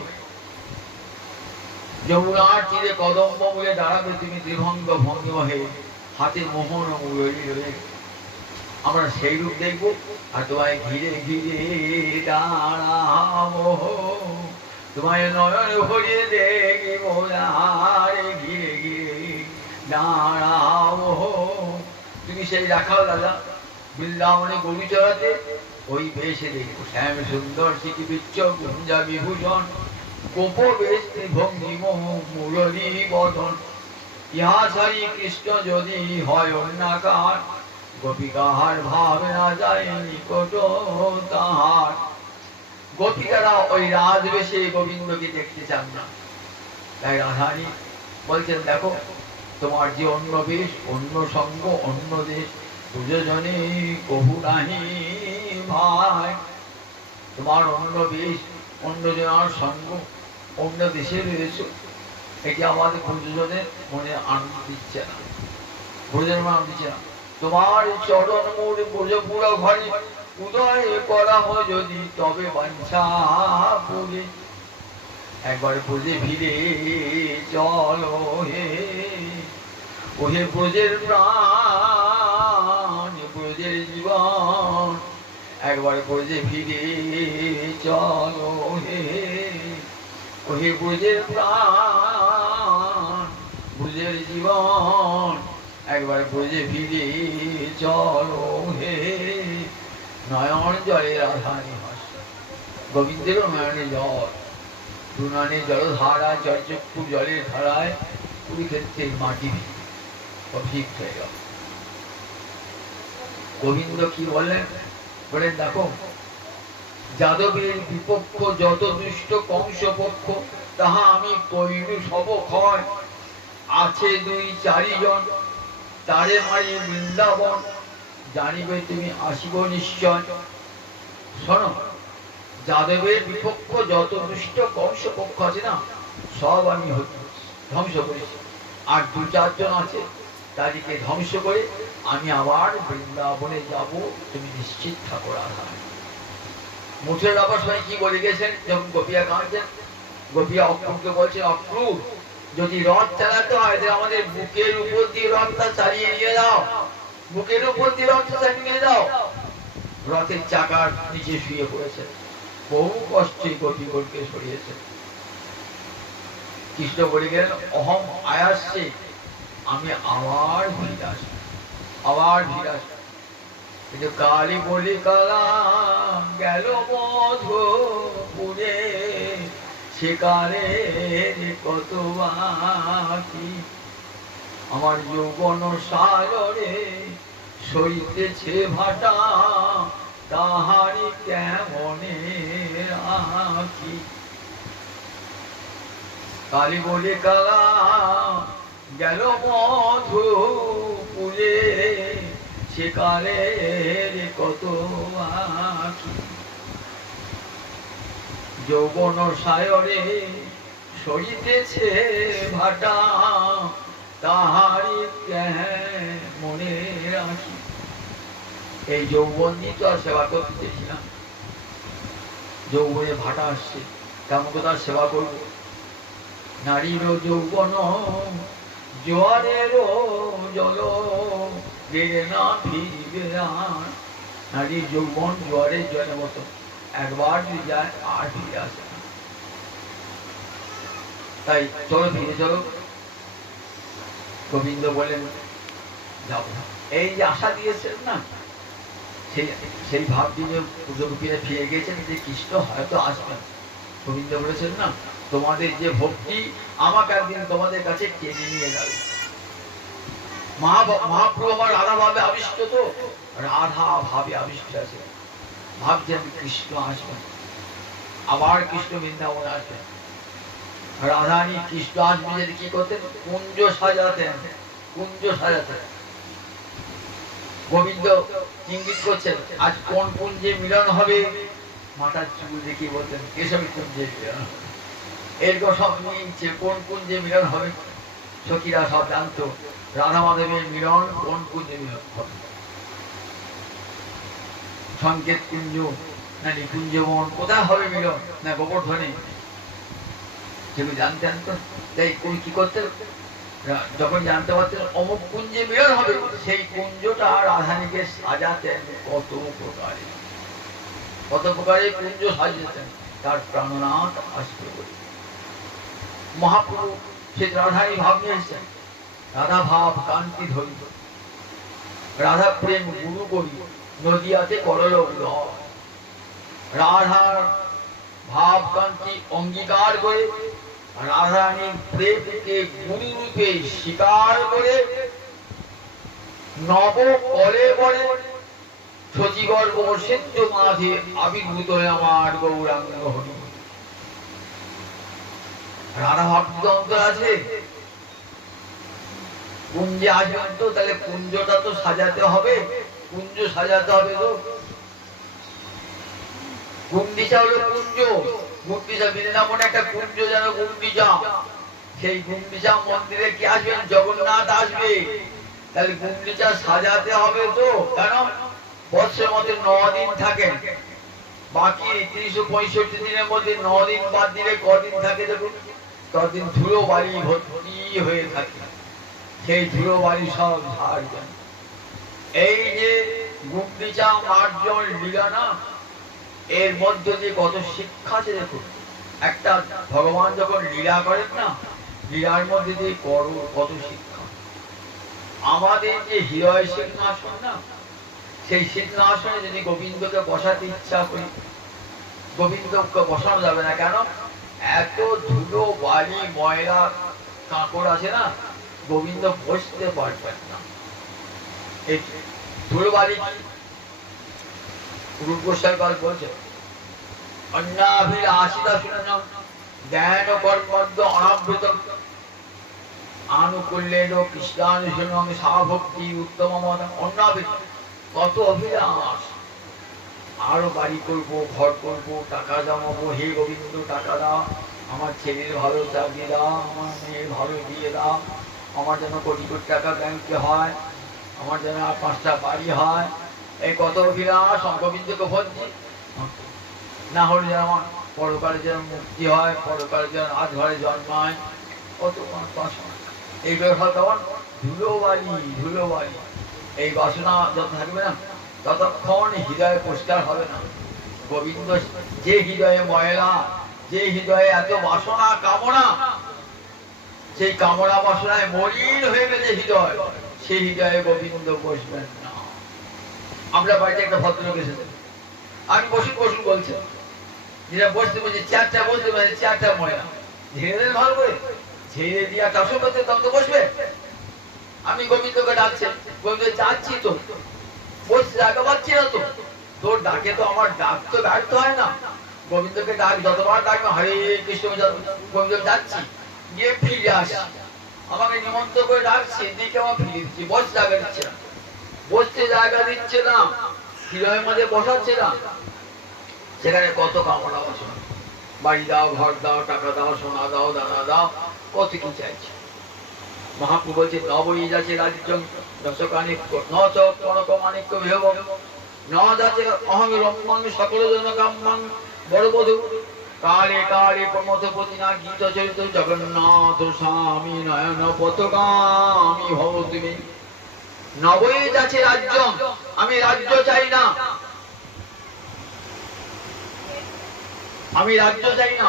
যমুনার তীরে কদম্ব মূলে দাঁড়াবে তুমি, ত্রিভঙ্গ ভঙ্গি হয়ে হাতে মোহন মুরলী রয়ে। আমরা সেই রূপ দেখবো, আর তোমায় ঘিরে ঘিরে দাঁড়াবো, তোমায় নয়ন ভরিয়ে দেখবো, ঘিরে ঘিরে দাঁড়াবো। তুমি সেই রাখাল রাজা বৃন্দাবনে গরু চড়াতে, ওই বেশে দেখবো। শ্যাম সুন্দর সিটি বিচ্ছ গুঞ্জা বিভূষণ, গোপবেশ ত্রিভঙ্গিম মুরলী বদন। ইহা ছাড়ি কৃষ্ণ যদি হয় অন্যাকার, গোপিকার ভাব না যায় নিকট তাহার। গোপিকারা ওই রাজবেশে গোবিন্দকে দেখতে চান না, তাই রাধারানী বলছেন দেখো, তোমার যে অন্য বেশ, অন্য সঙ্গ, অন্য দেশ, দুজনে কভু নাহি ভাই। তোমার অন্য বেশ, অন্য জনের সঙ্গ, অন্য দেশে রয়েছে, এটি আমাদের ব্রজজনের মনে আনন্দ দিচ্ছে না, ব্রজের মনে আনন্দ দিচ্ছে না। তোমার চরণ মোর ব্রজপুর ঘরে উদয় করা হয় যদি, তবে বাঞ্ছা পুরে। একবার ব্রজে ফিরে চলো হে, ওহে ব্রজের প্রাণ, ব্রজের জীবন। একবার ব্রজে ফিরে চলো হে, ওহে ব্রজের প্রাণ, ব্রজের জীবন। একবার বুঝে ফিরে চলো হে নয়ন জলে রাধানি হাস। গোবিন্দেরও নয়নে জল, দুনানে জলধারা, জলচক্ষু জলের ধারায় কুরুক্ষেত্রের মাটি অভিষিক্ত হয়ে গেল। গোবিন্দ কি বললেন? বলেন দেখো, যাদবের বিপক্ষ যত দুষ্ট কংস পক্ষ, তাহা আমি কইনু সব ক্ষয়। আছে 2-4 জন, তারে মারি বৃন্দাবন, জানিবে তুমি আসিব নিশ্চয়। শোনো, যাদবের বিপক্ষ যত দুষ্ট কংস পক্ষ আছে না, সব আমি ধ্বংস করেছি। আর 2-4 জন আছে, তাদেরকে ধ্বংস করে আমি আবার বৃন্দাবনে যাব, তুমি নিশ্চিত থাকো রাধা। মুঠের বাবার সময় কি বলে গেছেন? যখন গোপিয়া কাঁদছেন, গোপিয়া অক্রুরকে বলছেন, অক্রুর যদি রথ চালাতে হয় তাহলে আমাদের বুকের উপর দিয়ে রথটা চালিয়ে নিয়ে যাও, বুকের উপর দিয়ে রথটা চালিয়ে নিয়ে যাও। রথের চাকার নিচে শুয়ে পড়েছে, বহু কষ্টে গোপীগণকে সরিয়েছে। কৃষ্ণ বলে গেলেন, অহম আয়াসে, আমি আবার ফিরে আসবো, আবার ফিরে আসবো। কিন্তু কালী বলি কালা গেল মধুপুরে, সেকালে কত বাকি। আমার যৌবন সাগরে সইতেছে ভাটা, তাহারি কেমনে রাখি। কালী বলে কালা গেল মধুপুরে, সেকালে কত বাকি। যৌবন সায়রে সইতেছে ভাটা, তাহারি মনে রাখি। এই যৌবন নিয়ে তো আর সেবা করতে চেয়েছিলাম, যৌবনে ভাটা আসছে, কেমন তো তার সেবা করব? নারীর যৌবন জোয়ারের জল, ফিরে না ফিরবে আর। নারীর যৌবন জোয়ারের জলের মতো, একবার যদি যায় আর ফিরে আসে না। তাই চলো ফিরে চলো। গোবিন্দ বলেন যাব। এই যে আশা দিয়েছেন না, সেই ভাব দিয়ে পুজোরূপীরা ফিরে গেছেন যে কৃষ্ণ হয়তো আসবেন। গোবিন্দ বলেছেন না, তোমাদের যে ভক্তি আমাকে একদিন তোমাদের কাছে টেনে নিয়ে যাবে। মহাপ্রভু আমার রাধা ভাবে আবিষ্ট, তো রাধা ভাবে আবিষ্ট আছে, ভাবছেন কৃষ্ণ আসবেন, আবার কৃষ্ণ বৃন্দাবনে আসবেন। রাধারানী কৃষ্ণ আসবে যদি কি করতেন? কুঞ্জ সাজাতেন, কুঞ্জ সাজাতেন। গোবিন্দ ইঙ্গিত করছেন আজ কোন কুঞ্জে মিলন হবে, মাথার চুল দেখি বলতেন কেশবী কুঞ্জে মিলন হবে। এরকম সব নিয়েছে কোন কুঞ্জে মিলন হবে। সখীরা সব জানতো রাধা মাধবের মিলন কোন কুঞ্জে মিলন হবে। সংকেত কুঞ্জ না নিকুঞ্জবন, কোথায় হবে মিলন, না গোবর্ধনে, সেগুলো জানতেন তো। তাই উনি কি করতেন, যখন জানতে পারতেন অমুক কুঞ্জে মিলন হবে, সেই কুঞ্জটা রাধানীকে সাজাতেন কত প্রকারে, কত প্রকারে কুঞ্জ সাজিয়েছেন তার প্রাণনাথ আসবে বলে। মহাপ্রভু সে রাধাই ভাব নিয়ে এসেছেন, রাধা ভাব কান্তি ধরি, রাধা প্রেম গুরু করি, নদিয়াতে করল উদয়। রাধার ভাব কান্তি অঙ্গীকার করে, রাধারানীর প্রেমকে গুরু রূপে স্বীকার করে, নব কলে বলে শচীগর্ভ সিদ্ধ মাঝে আবির্ভূত হয়ে আমার গৌরাঙ্গ হরি। রাধা ভাব অন্তর আছে, কুঞ্জে আসবেন তো, তাহলে কুঞ্জটা তো সাজাতে হবে, কুঞ্জ সাজাতে হবে তো। গুন্ডিচা হলো কুঞ্জ, গুন্ডিচা বৃন্দাবনে একটা কুঞ্জ যেন গুন্ডিচা, সেই গুন্ডিচা মন্দিরে কি আসবেন? জগন্নাথ আসবে, তাহলে গুন্ডিচা সাজাতে হবে তো। কেন? বৎসের মধ্যে 9 দিন থাকেন, বাকি 365 দিনের মধ্যে 9 দিন বাদ দিলে কদিন থাকে দেখুন? ততদিন ধুলো বালি ভর্তি হয়ে থাকে, সেই ধুলো বালি সব ঝাড় দেন। এই যে গুন্ডিচা মার্জন লীলা না, এর মধ্যে যে কত শিক্ষা আছে দেখুন। একটা ভগবান যখন লীলা করেন না, লীলার মধ্যে দিয়ে কত শিক্ষা। আমাদের যে হৃদয় সিংহাসন না, সেই সিংহাসনে যদি গোবিন্দকে বসাতে ইচ্ছা করি, গোবিন্দকে বসানো যাবে না। কেন? এত ধুলো বালি ময়লা কাঁকড় আছে না, গোবিন্দ বসতে পারবেন না। এই ধুলো বালি রূপ গোস্বামী বলছে, অন্যাভিলাষিতা শুনে জ্ঞান কর্মদ্য অনাবৃত আনুকূল্যেন কৃষ্ণানুশীলন সাভক্তি উত্তম মন। অন্যাভিল কত অভিলাষ, আরো বাড়ি করবো, ঘর করবো, টাকা জমাবো, হে গোবিন্দ টাকা দাও, আমার ছেলের ভালো চাকরি দাও, আমার মেয়ের ভালো বিয়ে দাও, আমার যেন কোটি কোটি টাকা ব্যাংকে হয়, আমার যেন আর 5টা বাড়ি হয়। এই কত অভিলাষ গোবিন্দকে ভজি। না হলে যেন আমার পরকালে যেন মুক্তি হয়, পরকালে যেন রাজঘরে জন্মায়, কত বাসনা। এই ব্যবহার তখন ধুলো বালি। এই বাসনা যত থাকবে না, ততক্ষণ হৃদয়ে পরিষ্কার হবে না। গোবিন্দ যে হৃদয়ে ময়লা, যে হৃদয়ে এত বাসনা কামনা, সেই কামনা বাসনায় মলিন হয়ে গেছে হৃদয়, সেই হৃদয়ে গোবিন্দ বসবেন না। আমরা বাড়িতে একটা ভদ্রলোক এসেছেন, আমি বসুন বসুন বলছি, যেটা বসতে বলছি চেয়ারটা বসতে বলছে, চেয়ারটা ময়লা, ঝেড়ে দেন ভালো করে, ঝেড়ে দিয়া টাসো করতে তখন তো বসবে। আমি গোবিন্দকে ডাকছি, গোবিন্দ যাচ্ছি তো, বসতে জায়গা পাচ্ছি না তো, তোর ডাকে তো আমার ডাক তো ব্যর্থ হয় না। গোবিন্দকে ডাক যতবার ডাকবে হরে কৃষ্ণ, গোবিন্দ যাচ্ছি, গিয়ে ফিরে আসি, আমাকে নিমন্ত্রণ করে ডাকছি, দিকে আমার ফিরে দিচ্ছি, বসতে জায়গা দিচ্ছে না, বসতে জায়গা দিচ্ছে না, হৃদয়ের মধ্যে বসাচ্ছে না। সেখানে কত কামনা বাসনা, বাড়ি দাও, ঘর দাও, টাকা দাও, সোনা দাও, দানা দাও, কত কি চাইছে। মহাপ্রভু বলছে নবই যাচ্ছে রাজ্যং দশকানি নচ কনক মাণিক্য বিহব ন যাচ্ছে অহং রম্মাং সকল জনকাম্মাং বড়বধূ কালে কালে প্রমথপতি না গীত চরিত জগন্নাথ স্বামী নয়ন পতগামী ভব তুমি। নবই যাচ্ছে রাজ্য, আমি রাজ্য চাই না, আমি রাজ্য চাই না,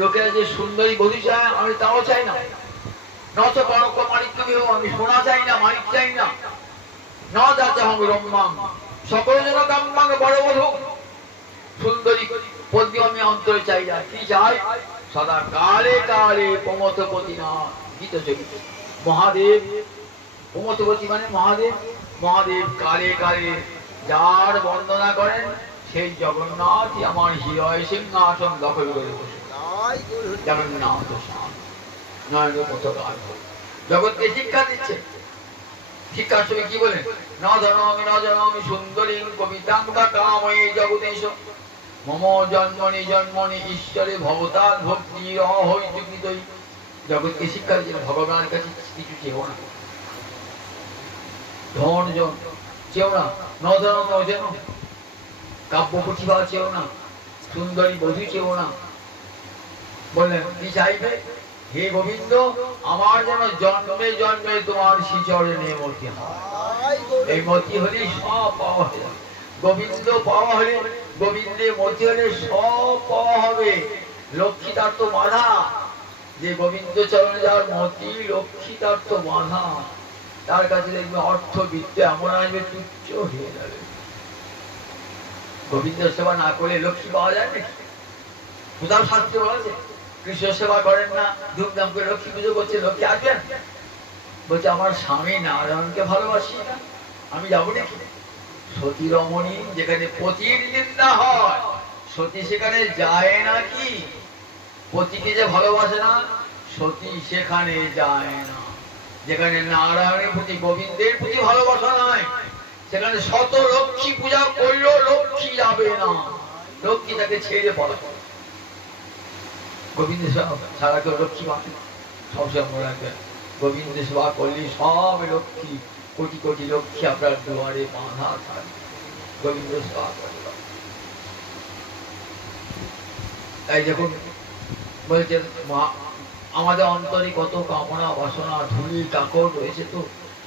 লোকেরা যে সুন্দরী বধূ চায় আমি তাও চাই না। নচ কনক মাণিক্য বিহব, আমি সোনা চাই না, মানিক চাই না। ন যাচ্ছে অহং রম্মাং সকল জনকাম্মাং বড়বধূ, সুন্দরী পত্নী আমি অন্তরে চাই না। কি চাই? সদা কালে কালে প্রমথপতি না গীত চরিত। মহাদেব প্রমথপতি মানে মহাদেব, মহাদেব কালে কালে যার বন্দনা করেন সেই জগন্নাথই আমার হৃদয় সিংহাসন দখল করে বসে। জগন্নাথ নয়ন পতগান জগৎকে শিক্ষা দিচ্ছে। শিক্ষার সঙ্গে কি বলেন? ন জনমি ন জনমি সুন্দরী কবিতাং বা কাময়ে জগদীশ মম জন্মনি জন্মনি ঈশ্বরে ভবতাৎ ভক্তি অহৈতুকিতই। জগৎকে শিক্ষা দিচ্ছেন ভগবানের কাছে কিছু চেও না, ধন জন চেও না, ন ধন যেন কাব্য প্রতিভা চেও না, সুন্দরী বধূ চেও না। বললেন কি চাইবে? হে গোবিন্দ, আমার যেন জন্মে জন্মে তোমার শ্রীচরণে মতি হয়। এই মতি হলে সব পাওয়া হয়ে যাবে। গোবিন্দ পাওয়া হলে, গোবিন্দে মতি হলে সব পাওয়া হবে। লক্ষ্মী তার তো বাধা, যে গোবিন্দ চরণে যাওয়ার মতি, লক্ষ্মী তার তো বাধা। তার কাছে দেখবে অর্থ বিদ্যা এমন আসবে তুচ্ছ হয়ে যাবে। গোবিন্দ সেবা না করলে লক্ষ্মী পাওয়া যায় নাকি? কোথাও শাস্ত্রে বলা আছে কৃষ্ণ সেবা করেন না, ধূমধাম করে লক্ষ্মী পুজো করছে, লক্ষ্মী আসবেন? বলছে আমার স্বামী নারায়ণকে ভালোবাসি না, আমি যাবো নাকি? সতী রমণী যেখানে পতির নিন্দা হয়, সতী সেখানে যায় নাকি? পতিকে যে ভালোবাসে না, সতী সেখানে যায় না। যেখানে নারায়ণের প্রতি, গোবিন্দের প্রতি ভালোবাসা নাই, সেখানে শত লক্ষ্মী পূজা করলেও লক্ষ্মী যাবে না, লক্ষ্মী তাকে ছেড়ে পড়া। গোবিন্দ সারা কেউ লক্ষ্মী মানে সবসময় মনে রাখবেন, গোবিন্দ সেবা করলে সব লক্ষ্মী, কোটি কোটি লক্ষ্মী আপনার দুয়ারে বাঁধা থাকে। গোবিন্দ সেবা করবে। তাই দেখুন বলছেন আমাদের অন্তরে কত কামনা বাসনা ধুলি কাকড় রয়েছে, তো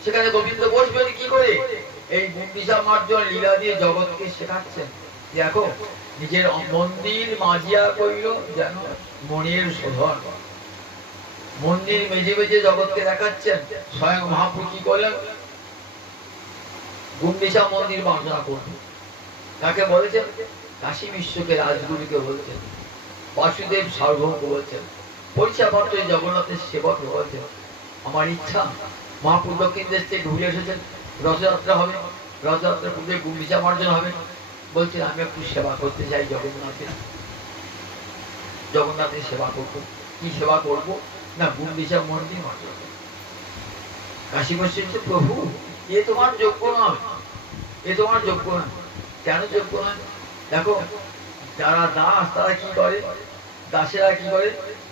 সেখানে গোবিন্দ বসবেন কি করে? এই গুন্ডিচা মার্জন লীলা দিয়ে জগৎকে শেখাচ্ছেন। দেখো নিজের মন্দির মাজিয়া কইল যেন মনের শোধন, মন্দির মেজে মেজে জগৎকে দেখাচ্ছেন। স্বয়ং মহাপ্রভু কি করলেন? গুন্ডিচা মন্দির বাসনা করলেন। তাকে বলেছেন কাশী বিশ্বকে রাজগুরুকে বলছেন, বাসুদেব সার্বভৌমকে বলছেন, পরিচয়পত্র জগন্নাথের সেবক বলছেন, আমার ইচ্ছা মহাপ্রভু দক্ষিণ দেশ থেকে ঘুরে এসেছেন, রথযাত্রা হবে, রথযাত্রার পূর্বে গুন্ডিচা মার্জন হবে, বলছেন আমি একটু সেবা করতে চাই জগন্নাথের, জগন্নাথের সেবা করবো। কি সেবা করব? না, গুন্ডিচা মন্দির মার্জন। কাশী বলছেন প্রভু এ তোমার যোগ্য নয়, এ তোমার যোগ্য নয়। কেন যোগ্য নয়? দেখো যারা দাস তারা কি করে, দাসেরা কি করে?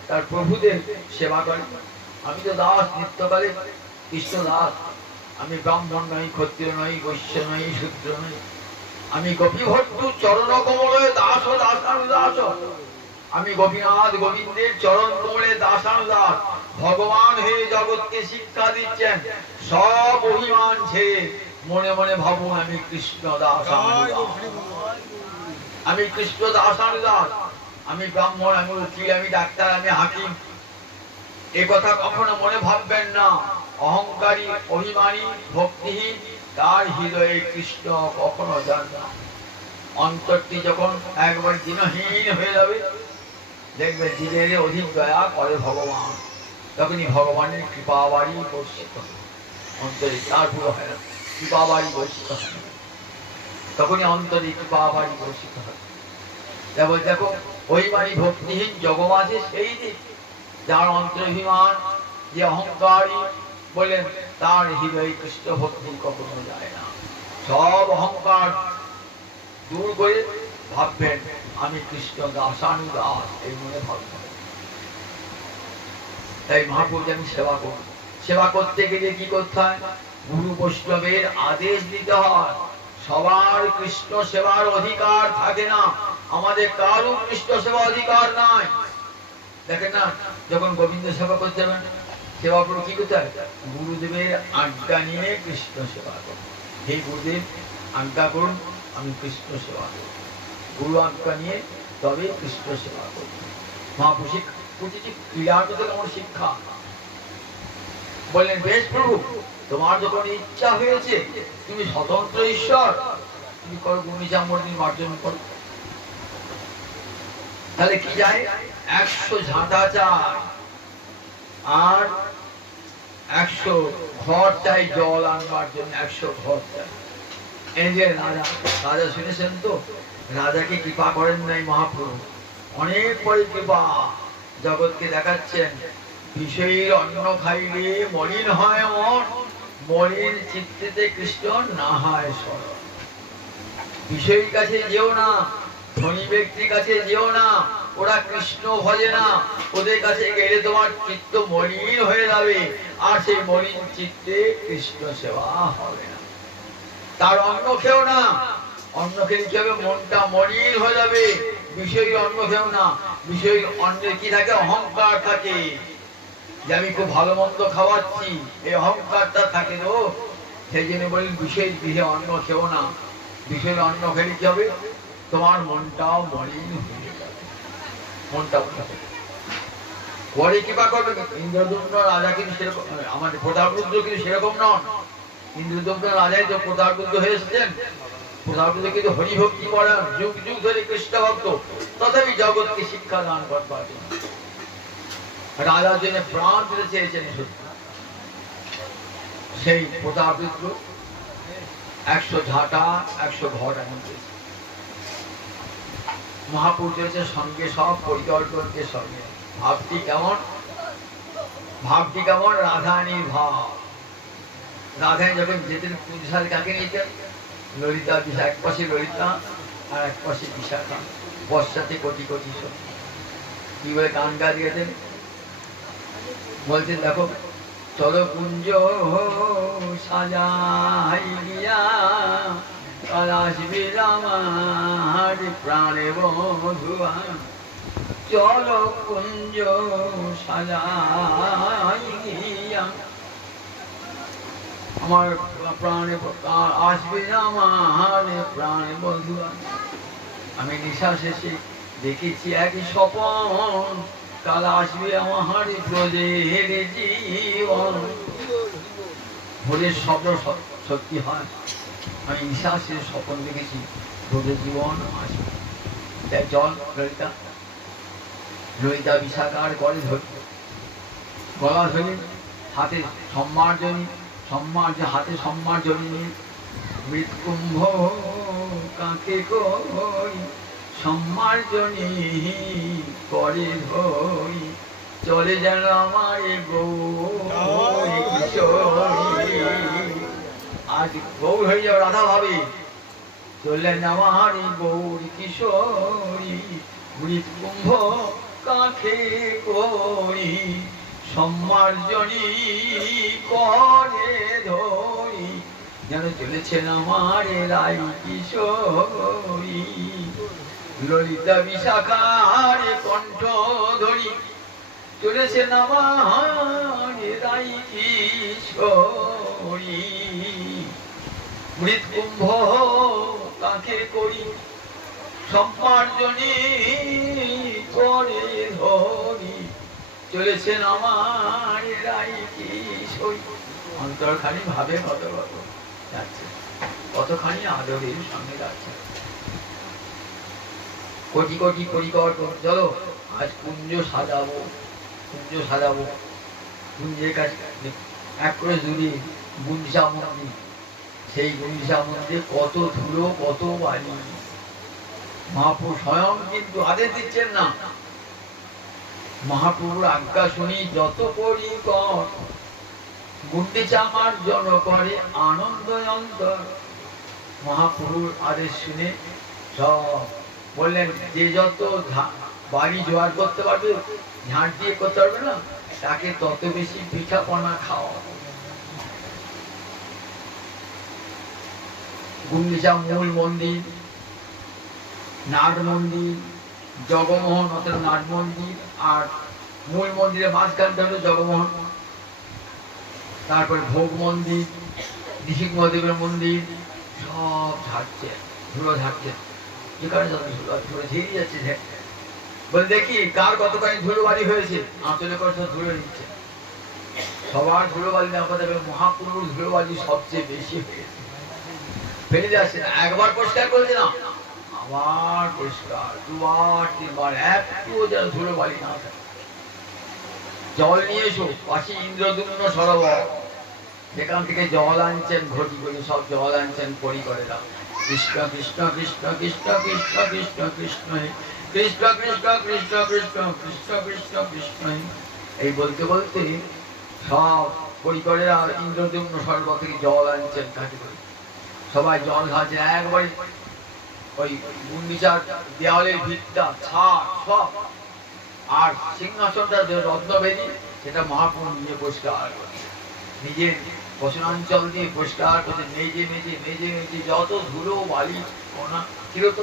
তার প্রভুদের সেবা করে। আমি তো দাস, নিত্যকালে কৃষ্ণ দাস। আমি ব্রাহ্মণ নই, ক্ষত্রিয় নই, বৈশ্য নই, শূদ্র নই। আমি গোপীভট্টু চরণ কমলে দাস ও দাসানুদাস। আমি গোপীনাথ গোবিন্দের চরণ কমলে দাসানুদাস। ভগবান হয়ে জগৎকে শিক্ষা দিচ্ছেন, সব অভিমান ছেড়ে মনে মনে ভাবুন আমি কৃষ্ণ দাস, আমি কৃষ্ণ দাসানুদাস। আমি ব্রাহ্মণ, আমি উকিল, আমি ডাক্তার, আমি হাকিম, এ কথা কখনো মনে ভাববেন না। অহংকারী, অভিমানী, ভক্তিহীন তার হৃদয়ে কৃষ্ণ কখনো যান না। অন্তরটি যখন একবার দিনহীন হয়ে যাবে, দেখবে জীবের অধিক দয়া করে ভগবান, তখনই ভগবানের কৃপা বাড়ি বর্ষিত হবে অন্তরে। তার পুরো হয় না, কৃপা বাড়ি বর্ষিত হবে, তখনই অন্তরে কৃপা বাড়ি বর্ষিত হবে। দেখো অভিমানী ভক্তিহীন জগৎ আছে সেই দিক, যার অন্তর্ভিমান, যে অহংকারী বলেন, তার হৃদয়ে কৃষ্ণ ভক্তি কখনো যায় না। সব অহংকার দূর করে ভাববেন আমি কৃষ্ণ দাসানুদাস, এই মনে ভাববেন। তাই মহাপ্রভু আমি সেবা করব। সেবা করতে গেলে কি করতে হয়? গুরু বৈষ্ণবের আদেশ দিতে হয়। সবার কৃষ্ণ সেবার অধিকার থাকে না, আমাদের কারো কৃষ্ণ সেবা অধিকার নাই। দেখেন না, যখন গোবিন্দ সেবা করতে যাবেন, সেবা করে কি করতে হয়? গুরুদেবের আজ্ঞা নিয়ে কৃষ্ণ সেবা করুন। হে গুরুদেব আজ্ঞা করুন, আমি কৃষ্ণ সেবা করব। গুরু আজ্ঞা নিয়ে তবে কৃষ্ণ সেবা করব। মহাপুরুষ প্রতিটি ক্রীড়ার মধ্যে কেমন শিক্ষা। বললেন বেশ প্রভু, তোমার যখন ইচ্ছা হয়েছে, তুমি স্বতন্ত্র ঈশ্বর, তুমি করো গুন্ডিচা মন্দির মার্জন করো। তাহলে কি যায়? 100 ঝাঁটা চাই আর 100 ঘর চাই, জল আনবার জন্য 100 ঘর চাই। এই যে রাজা, রাজা শুনেছেন তো, রাজাকে কৃপা করেন নাই মহাপ্রভু, অনেক পরে কৃপা জগৎকে দেখাচ্ছেন। বিষয়ের অন্ন খাইলে মলিন হয় মন, মলিন চিত্তেতে কৃষ্ণ না হয় স্মরণ। বিষয়ের কাছে যেও না, ধনী ব্যক্তির কাছে যেও না, ওরা কৃষ্ণ ভজে না। ওদের কাছে গেলে তোমার চিত্ত মলিন হয়ে যাবে, আর সেই মলিন চিত্তে কৃষ্ণ সেবা হবে না। তার অন্ন খেও না, অন্ন খেলে কি হবে? মনটা মলিন হয়ে যাবে। বিষয়ী অন্ন খেও না, বিষয়ী অন্নের কি থাকে? অহংকার থাকে, যে আমি খুব ভালো মন্দ খাওয়াচ্ছি, এই অহংকারটা থাকে। তো সেই জন্য বলেন বিষয় গৃহে অন্ন খেও না। বিষয়ের অন্ন খেলে কি হবে? তোমার মনটাও মলিন হয়ে যাবে, মনটা পরে কৃপা করবে। ইন্দ্রদম্ন রাজা কিন্তু সেরকম, আমাদের প্রতাপরুদ্র কিন্তু সেরকম নন। ইন্দ্রদম্ন রাজাই তো প্রতাপরুদ্র হয়ে এসেছেন। প্রতাপরুদ্র কিন্তু হরিভক্তি করেন, যুগ যুগ ধরে কৃষ্ণ ভক্ত, তথাপি জগৎকে শিক্ষা দান করবার জন্য রাজার জন্য প্রাণ দিতে চেয়েছেন। সেই প্রতাপরুদ্র 100 ঝাঁটা 100 ঘর এমন পেয়েছে। মহাপুরুষ হয়েছে সঙ্গে সব পরিকল্পনকে সঙ্গে। ভাবটি কেমন? ভাবটি কেমন? রাধারানীর ভাব। রাধারানী যখন যেতেন পুজোর কাকে নিতেন? ললিতা বিশা, এক পাশে ললিতা আর এক পাশে বিশাখা, বর্ষাতে কোটি কোটি সখী। কি বলে গান গা দিয়েছেন? বলছেন দেখো, চলো কুঞ্জ সাজাই দিয়া, কাল আসবে আমার প্রাণে বধুয়া। চলো কুঞ্জ সাজাই দিয়া, আমার প্রাণে আসবে আমার প্রাণে বধুয়া। আমি নিশা শেষে দেখেছি এক স্বপন, কাল আসবে আমার ব্রজের জীবন। ভোরের শব্দ সত্যি হয়। আমি নিঃশ্বাসের স্বপ্ন দেখেছি ব্রজের জীবন আসবে। দেখ জল ললিতা, ললিতা বিশাখার গলে ধরে গলা ধরে হাতে সম্মার্জনী হাতে সম্মার্জনী নিয়ে মৃৎকুম্ভ কাকে কই সম্মার্জনী করে ধই চলে যেন আমার গৌরী কিশোরী। আজ গৌর হয়ে যাও রাধা ভাবে, চললেন আমার গৌরী কিশোরী মৃৎকুম্ভ কাকে কই সম্মার্জনী করে ধই যেন চলেছেন আমার রাই কিশোরী। ললিতা বিশাখার কণ্ঠ ধরি চলেছেন আমার রাই কিশোরী। মৃৎকুম্ভ কাকে করি সম্মার্জনী করে ধরি চলেছেন আমার রাই কিশোরী। অন্তরখানি ভাবে কত কত যাচ্ছে, কতখানি আদরের সঙ্গে যাচ্ছে। কোটি কোটি পরিকর চলো আজ কুঞ্জ সাজাবো, কুঞ্জ সাজাবো। কুঞ্জের কাছে এক করে দূরে গুঞ্জা মন্দির, সেই গুঞ্জা মন্দিরে কত ধুলো কত বালি। মহাপ্রভু স্বয়ং কিন্তু আদেশ দিচ্ছেন না, মহাপ্রভুর আজ্ঞা শুনি যত করি কর গুন্ডিচা আমার জন করে আনন্দ অন্তর। মহাপ্রভুর আদেশ শুনে সব বললেন যে যত বাড়ি জোয়ার করতে পারবে, ঝাঁট দিয়ে করতে পারবে না, তাকে তত বেশি পিঠাপনা খাওয়া। গুন্ডিচা মূল মন্দির, নাট মন্দির, জগমোহন অর্থাৎ নাট মন্দির, আর মূল মন্দিরের মাঝখানটা হলো জগমোহন। তারপরে ভোগ মন্দির, নৃসিংহদেবের মন্দির, সব ঝাড়ছে, ধুলো ঝাড়ছে। যেখানে যত ধুলো ধুলো ঝেড়ে যাচ্ছে, বলে দেখি কার কতখানি ধুলো বাড়ি হয়েছে। আঁচলে করে সব ধুলো নিচ্ছে, সবার ধুলো বাড়ি না কথা। মহাপ্রভুর ধুলো বাড়ি সবচেয়ে বেশি হয়েছে, ফেলে যাচ্ছে না, একবার পরিষ্কার করেছে না আবার পরিষ্কার, দুবার তিনবার, একটু যেন ধুলো বাড়ি না থাকে। জল নিয়ে এসো, পাশে ইন্দ্রদুম্ন সরোবর, যেখান থেকে জল আনছেন ঘটি করে, সব জল আনছেন পরিকরেরা। কৃষ্ণ কৃষ্ণ কৃষ্ণ কৃষ্ণ কৃষ্ণ কৃষ্ণ কৃষ্ণ কৃষ্ণ কৃষ্ণ কৃষ্ণ কৃষ্ণ কৃষ্ণ কৃষ্ণ কৃষ্ণ এই বলতে বলতে সব পরিকরেরা ইন্দ্রদুম্ন সরোবর থেকে জল আনছেন ঘাটে করে। সবাই জল খাচ্ছেন একবারে। ওই গুন্ডিচার দেওয়ালের ভিতটা ছাদ সব, আর সিংহাসনটা রত্নবেদী, সেটা মহাপ্রভু নিজে পরিষ্কার করছে, নিজের বসনাঞ্চল দিয়ে পরিষ্কার করছে, মেজে মেজে মেজে মেজে যত ধুলো বালি কোনা ছিল তো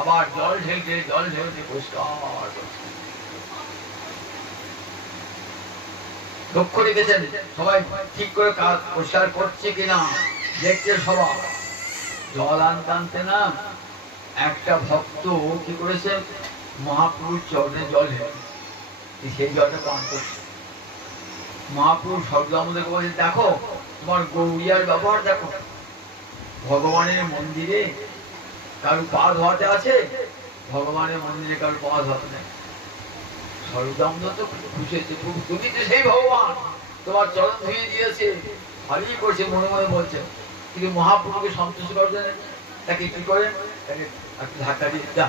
আবার জল ঢেলতে পরিষ্কার করছে। লক্ষ্য রেখেছেন সবাই ঠিক করে কাজ পরিষ্কার করছে কিনা দেখছে সবাই। জল আনতে না একটা ভক্ত কি করেছে, মহাপ্রভুর চরণে জল ঢেলে সেই জলটা পান করছে। মহাপ্রভু সর্বদামোদরকে বলছে দেখো তোমার গৌরিয়ার ব্যবহার দেখো, ভগবানের মন্দিরে কারু পা ধোয়াতে আছে, ভগবানের মন্দিরে কারু পা ধোয়াতে নেই। সর্বদামোদর তো খুশিছে, তুমি তো সেই ভগবান, তোমার চরণ ধুয়ে দিয়েছে, ভালোই করছে মনে মনে বলছে। কিন্তু মহাপ্রভুকে সন্তুষ্ট করার জন্য তাকে কি করেন, তাকে একটু ধাক্কা দিয়ে যা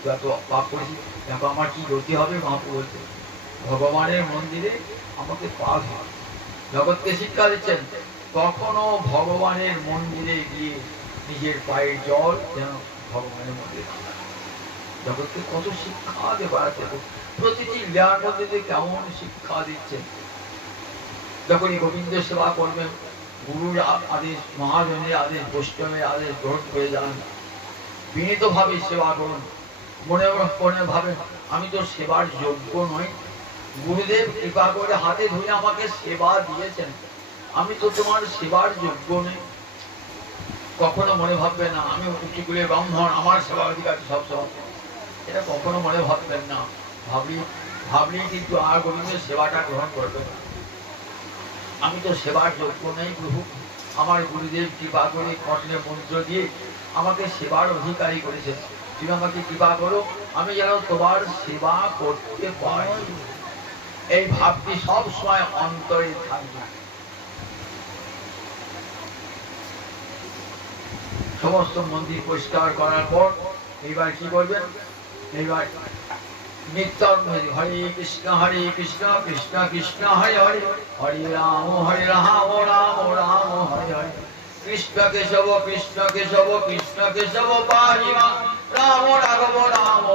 তুই এত পাপ করেছি, দেখো আমার কি গতি হবে। মহাপ্রভু বলছে ভগবানের মন্দিরে আমাকে পা ধোয়া। জগৎকে শিক্ষা দিচ্ছেন কখনো ভগবানের মন্দিরে গিয়ে নিজের পায়ের জল যেন ভগবানের মন্দিরে। জগৎকে কত শিক্ষা দেবার আছে, প্রতিটি লীলার মধ্যে যে কেমন শিক্ষা দিচ্ছেন। যখনই গোবিন্দ সেবা করবেন, গুরুর আদেশ, মহাজনের আদেশ, বৈষ্ণবের আদেশ গ্রহণ করে যান, বিনীত ভাবে সেবা করুন। মনে মনে ভাবেন আমি তো সেবার যোগ্য নই, গুরুদেব কৃপা করে হাতে ধরে আমাকে সেবা দিয়েছেন, আমি তো তোমার সেবার যোগ্য নেই। কখনো মনে ভাববেন না আমি উচ্চকুলের ব্রাহ্মণ, আমার সেবা অধিকার সব সব, এটা কখনো মনে ভাববেন না। ভাবি ভাবলেই কিন্তু আর গোবিন্দের সেবাটা গ্রহণ করবে না। আমি তো সেবার যোগ্য নেই প্রভু, আমার গুরুদেব কৃপা করে কর্ণে মন্ত্র দিয়ে আমাকে সেবার অধিকারী করেছেন, তুমি আমাকে কৃপা করো আমি যেন তোমার সেবা করতে পারি। এই ভাবটি সব সময় অন্তরে থাকবে। সমস্ত মন্দির পরিষ্কার করার পর এইবার কি করবেন, এইবার নিত্যম হরে কৃষ্ণ কৃষ্ণ কৃষ্ণ হরে হরে, হরে রাম রাম রাম হরে হরে, কৃষ্ণ কেশব কৃষ্ণ কেশব পাহি মাং, রাম রাঘব রাম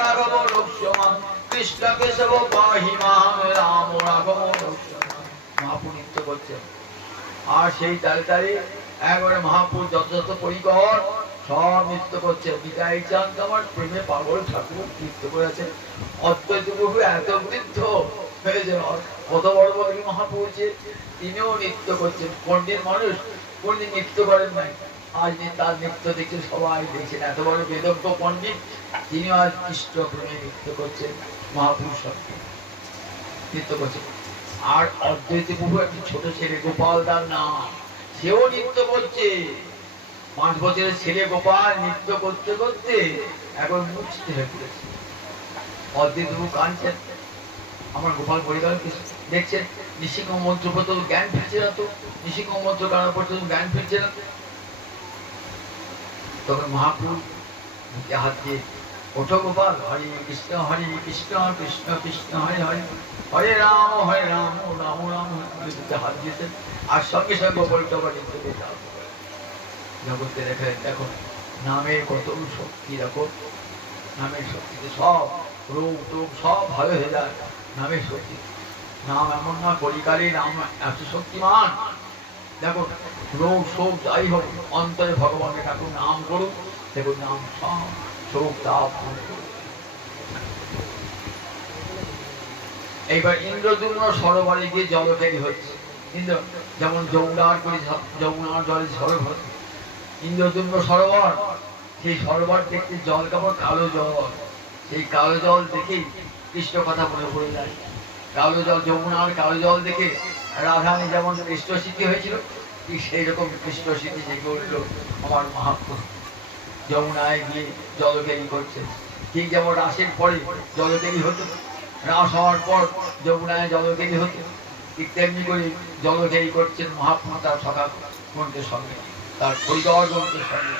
রাঘব লক্ষ্মণ, কৃষ্ণ কেশব পাহি মাং, রাম রাঘব লক্ষ্মণ। মহাপুর নৃত্য করছেন, আর সেই তালে তালে একবারে মহাপুর যত যত পরিকর সব নৃত্য করছে। বিদায় চান আমার প্রেমে পাগল ঠাকুর নৃত্য করেছে। অদ্বৈত প্রভু এত বৃদ্ধ হয়েছে, কত বড় বড় মহাপুরুষে তিনিও নৃত্য করছেন। পণ্ডিত মানুষ কোনদিন নৃত্য করেন নাই, আজ তার নৃত্য দেখে সবাই দেখছেন। এত বড় বেদজ্ঞ পণ্ডিত তিনি আজ কৃষ্ণ প্রেমে নৃত্য করছেন, মহাপুরুষ নৃত্য করছেন। আর অদ্বৈত প্রভু একটি ছোট ছেলে গোপাল তার নাম, সেও নৃত্য করছে। 5 বছরের ছেলে গোপাল নৃত্য করতে করতে এখন মুচতে হয়ে পড়েছে। অদ্বৈত প্রভু কাঁদছেন, আমার গোপাল পড়ে গেল। দেখছেন নৃসিংহ মন্ত্র পর্যন্ত জ্ঞান ফিরছে না, তো নৃসিংহ মন্ত্র কারণ পর্যন্ত জ্ঞান ফিরছে না। তখন মহাপুর বুকে হাত দিয়ে, ওঠো গোপাল, হরে কৃষ্ণ কৃষ্ণ কৃষ্ণ হরে হরে, হরে রাম রাম রাম বুকে হাত দিয়েছেন। আর সঙ্গে সঙ্গে গোপালটা নৃত্য করতে হবে। জগৎকে দেখো নামের কত শক্তি, দেখো নামের শক্তিতে সব রোগ টোগ সব ভালো হয়ে যায় নামের শক্তি। নাম এমন না, কলিকালে নাম এত শক্তিমান। দেখো রোগ শোক যাই হোক অন্তরে ভগবানের ঠাকুর নাম করুক, দেখো নাম সব শোক তাপ। এইবার ইন্দ্রদুম্ন সরোবরে গিয়ে জলকেলি হচ্ছে। ইন্দ্র যেমন যমুনার করে যমুনার জলে সরোবর হচ্ছে, ইন্দ্রদুম্ন সরোবর, সেই সরোবর দেখতে জল কেমন কালো জল। সেই কালো জল দেখে কৃষ্ণ কথা মনে পড়ে যায়। কালো জল, যমুনার কালো জল দেখে রাধারানী যেমন কৃষ্ণ স্মৃতি হয়েছিল, ঠিক সেই রকম কৃষ্ণ স্মৃতি জেগে উঠল আমার মহাপ্রভু। যমুনায় গিয়ে জলকেলি করছে, ঠিক যেমন রাসের পরে জলকেলি হতো, রাস হওয়ার পর যমুনায় জলকেলি হতো, ঠিক তেমনি করে জলকেলি করছেন মহাপ্রভু তার সখা গণের সঙ্গে, তার পরিবার গণের সঙ্গে।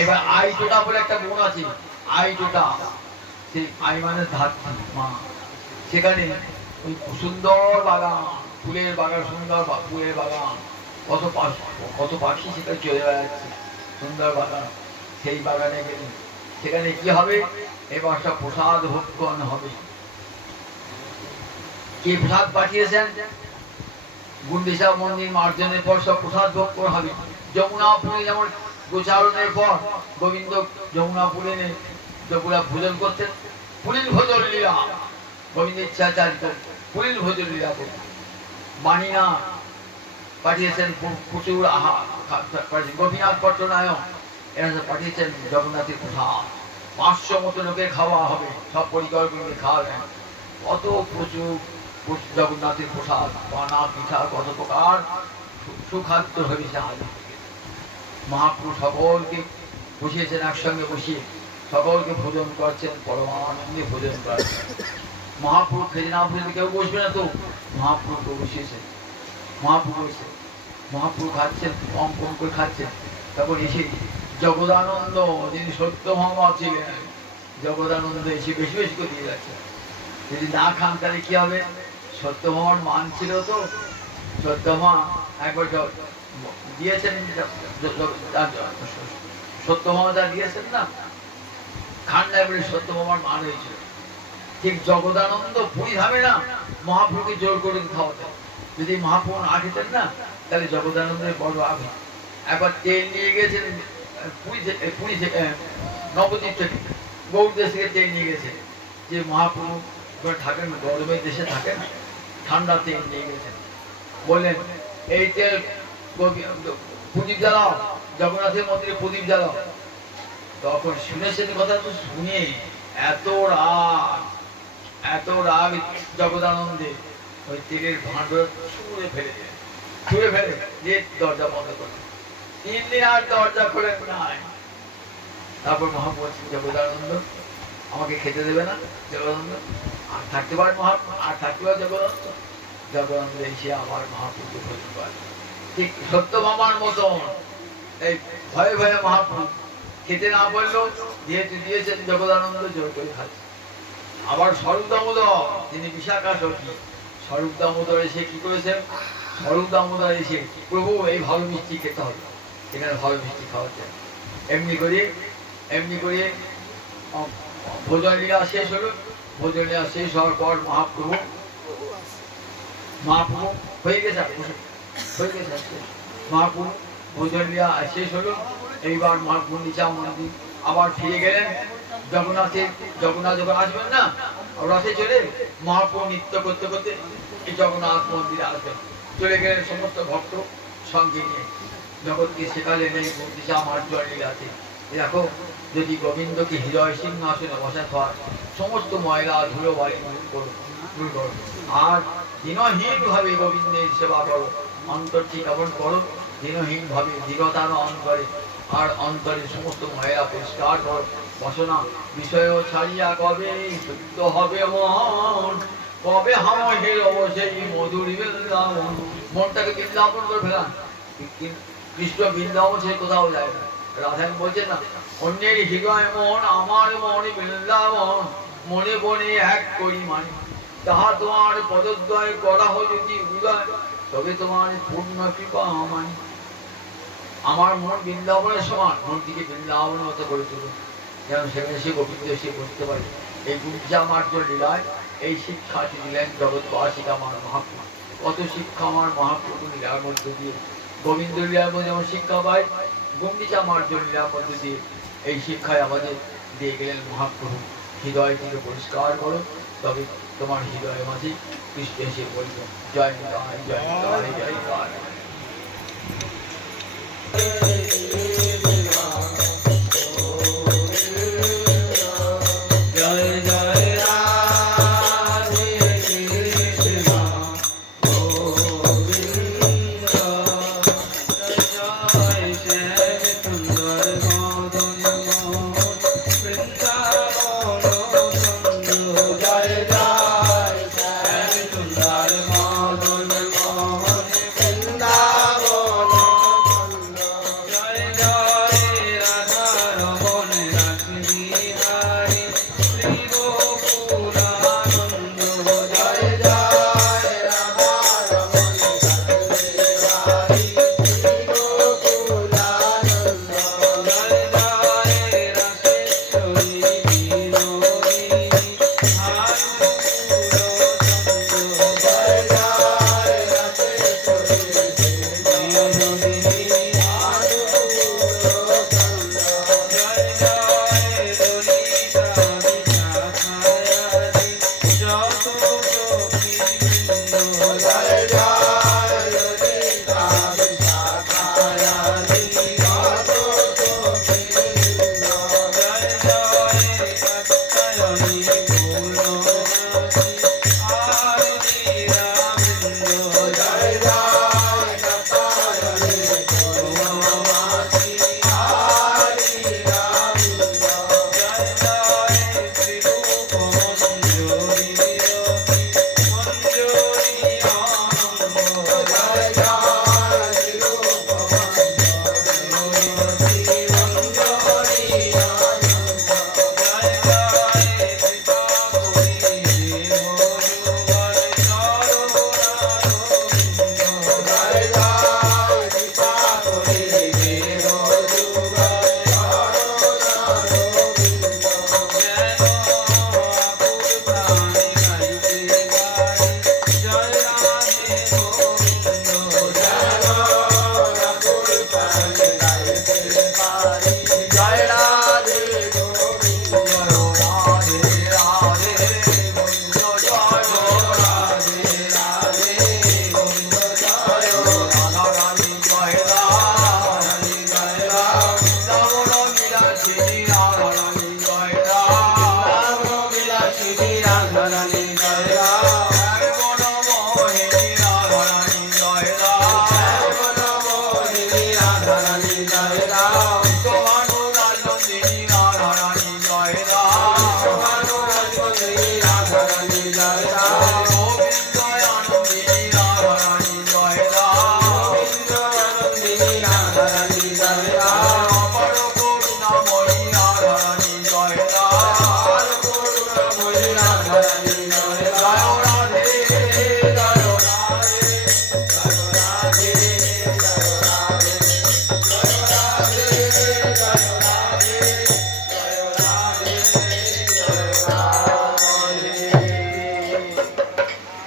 এবার আই টোটা বলে একটা বোন আছে, আই টোটা, সেই আই মানে ধাত্রী মা। সেখানে ওই সুন্দর বাগান, ফুলের বাগান, সুন্দর ফুলের বাগান, কত পাখি সেখানে চলে বেড়াচ্ছে, সুন্দর বাগান। সেই বাগানে গেলে সেখানে কি হবে, এবার সব প্রসাদ ভক্ষণ হবে। কে প্রসাদ পাঠিয়েছেন? গুন্ডিচা মন্দির মার্জনের পর সব প্রসাদ ভক্ষণ হবে। যমুনাপুরে যেমন গোচারণের পর গোবিন্দ যমুনাপুরে ভোজন করতেন, পুরীর ভোজন লীলা, গোবিন্দ ইচ্ছাচারিত পুরীর ভোজন লীলা করতেন। বাণীনা পাঠিয়েছেন প্রচুর গোপীনাথ পট্টনায়ক, এরা পাঠিয়েছেন জগন্নাথের প্রসাদ। 500 মতো লোকের খাওয়া হবে, সব পরিকল্পনা খাওয়াবেন। কত প্রচুর জগন্নাথের প্রসাদ, পানা পিঠা কত প্রকার সুখাদ্য হয়েছে। মহাপ্রভু সকলকে বসিয়েছেন, একসঙ্গে বসিয়ে সকলকে ভোজন করছেন, পরমানন্দে ভোজন করছেন। মহাপ্রভু খেয়ে না বসে কেউ বসবে না, তো মহাপ্রভু বসিয়েছেন। মহাপ্রভু এসে মহাপ্রভু খাচ্ছেন, কম কম করে খাচ্ছেন। তখন এসে জগদানন্দ, যিনি সত্যভামা ছিলেন, জগদানন্দ এসে বেশি বেশি করে দিয়ে যাচ্ছে। যদি না খান তাহলে কি হবে? সত্যভামার মান ছিল তো, সত্যভামা একবার দিয়েছেন, সত্যভামা যা দিয়েছেন না, খান না বলে সত্যভামার মান হয়েছিল। ঠিক জগদানন্দ পুরী ধামে না মহাপ্রভুকে জোর করে খাওয়াতেন। যদি মহাপ্রভু না খেতেন না, তাহলে জগদানন্দের বড় আঘাত। একবার তেল নিয়ে গেছেন পুরী থেকে, নবদ্বীপ থেকে, গৌড় দেশ থেকে তেল নিয়ে গেছে। যে মহাপ্রভু থাকেন গরমের দেশে থাকেন, ঠান্ডা তেল নিয়ে গেছেন। বললেন এই তেল প্রদীপ জ্বালাও, জগন্নাথের মন্দিরে প্রদীপ জ্বালাও। তখন শুনেছেন কথা, তো শুনে এত রাগ, এত রাগ জগদানন্দে ওই তেলের ভাঁড় ছুঁড়ে ফেলে দেয়, ছুঁড়ে ফেলে যে দরজা বন্ধ করে। 3 দিন আর দরজা খোলে নাই। তারপর মহাপ্রভু বলছেন, জগদানন্দ আমাকে খেতে দেবে না? জগদানন্দ আর থাকতে পারে মহাপ্রভু, আর থাকতে পারে জগদানন্দ। জগদানন্দ এসে আবার মহাপ্রভুকে ভোজন করে, ঠিক সত্যভামার মতন এই ভয়ে ভয়ে মহাপ্রভু খেতে না বললো, যেহেতু দিয়েছেন জগদানন্দ জোর করে খাচ্ছে। আবার স্বরূপ দামোদর, তিনি বিশাখা সখী, স্বরূপ দামোদর এসে কি করেছেন? স্বরূপ দামোদর এসে, প্রভু এই ভালো মিষ্টি খেতে হবে, এখানে ভালো মিষ্টি খাওয়াচ্ছেন। এমনি করে ভোজন লীলা শেষ হলো। ভোজন লীলা শেষ হওয়ার পর মহাপ্রভু হয়ে গেছে, মহাপ্রভু ভোজন লীলা শেষ হলো। এইবার মহাপ্রভু নিচা মন্দির আবার ফিরে গেলেন। জগন্নাথ যখন আসবেন না রথে চলে, মহাপ্রভু নৃত্য করতে করতে এই জগন্নাথ মন্দিরে আসবেন। চলে গেলেন সমস্ত ভক্ত সঙ্গে নিয়ে। জগৎকে শেখালেন এই নিচা মার্জল লীলাতে। দেখো, যদি গোবিন্দকে হৃদয় সিংহাসনে বসাতে হয়, সমস্ত ময়লা ধুলো বাড়ি দূর করো, আর দিনহীন ভাবে গোবিন্দের সেবা করো, অন্তরটি কেমন করো, দিনহীন ভাবে দৃঢ়তার অন্তরে, আর অন্তরের সমস্ত ময়লা পরিষ্কার করো। বসনা বিষয় ছাড়িয়া কবে শুদ্ধ হবে মন, কবে হামের অবশ্যই মধুর বৃন্দাবন। মনটাকে বৃন্দাবন করে ফেলান। কৃষ্ণ বৃন্দাবন সে কোথাও যায় না। রাধান বলছেন না, অন্যের হৃদয় মন আমার মনে বৃন্দাবন, মনে বনে এক করি মানে, তাহা তোমার পদদ্বয় করা হয় যদি উদয়, তবে তোমার পূর্ণ কৃপা মানে। আমার মন বৃন্দাবনের সমান, মনটিকে বৃন্দাবনের মতো করে তুলুন, যেন সেখানে সে গোবিন্দ সে করতে পারে। এই গুঞ্জা মার্জ লীলায় এই শিক্ষাটি দিলেন জগৎবাসীকে আমার মহাপ্রভু। কত শিক্ষা আমার মহাপ্রভু লীলার মধ্যে দিয়ে, গোবিন্দ লীলার মধ্যে যেমন শিক্ষা পাই, গুঞ্জা মার্জ লীলার মধ্যে দিয়ে এই শিক্ষায় আমাদের দিয়ে গেলেন মহাপ্রভু। হৃদয়টিকে পরিষ্কার করো, তবে তোমার হৃদয়ের মাঝে কৃষ্ণ এসে বলবে জয় জয় জয় জয় জয়।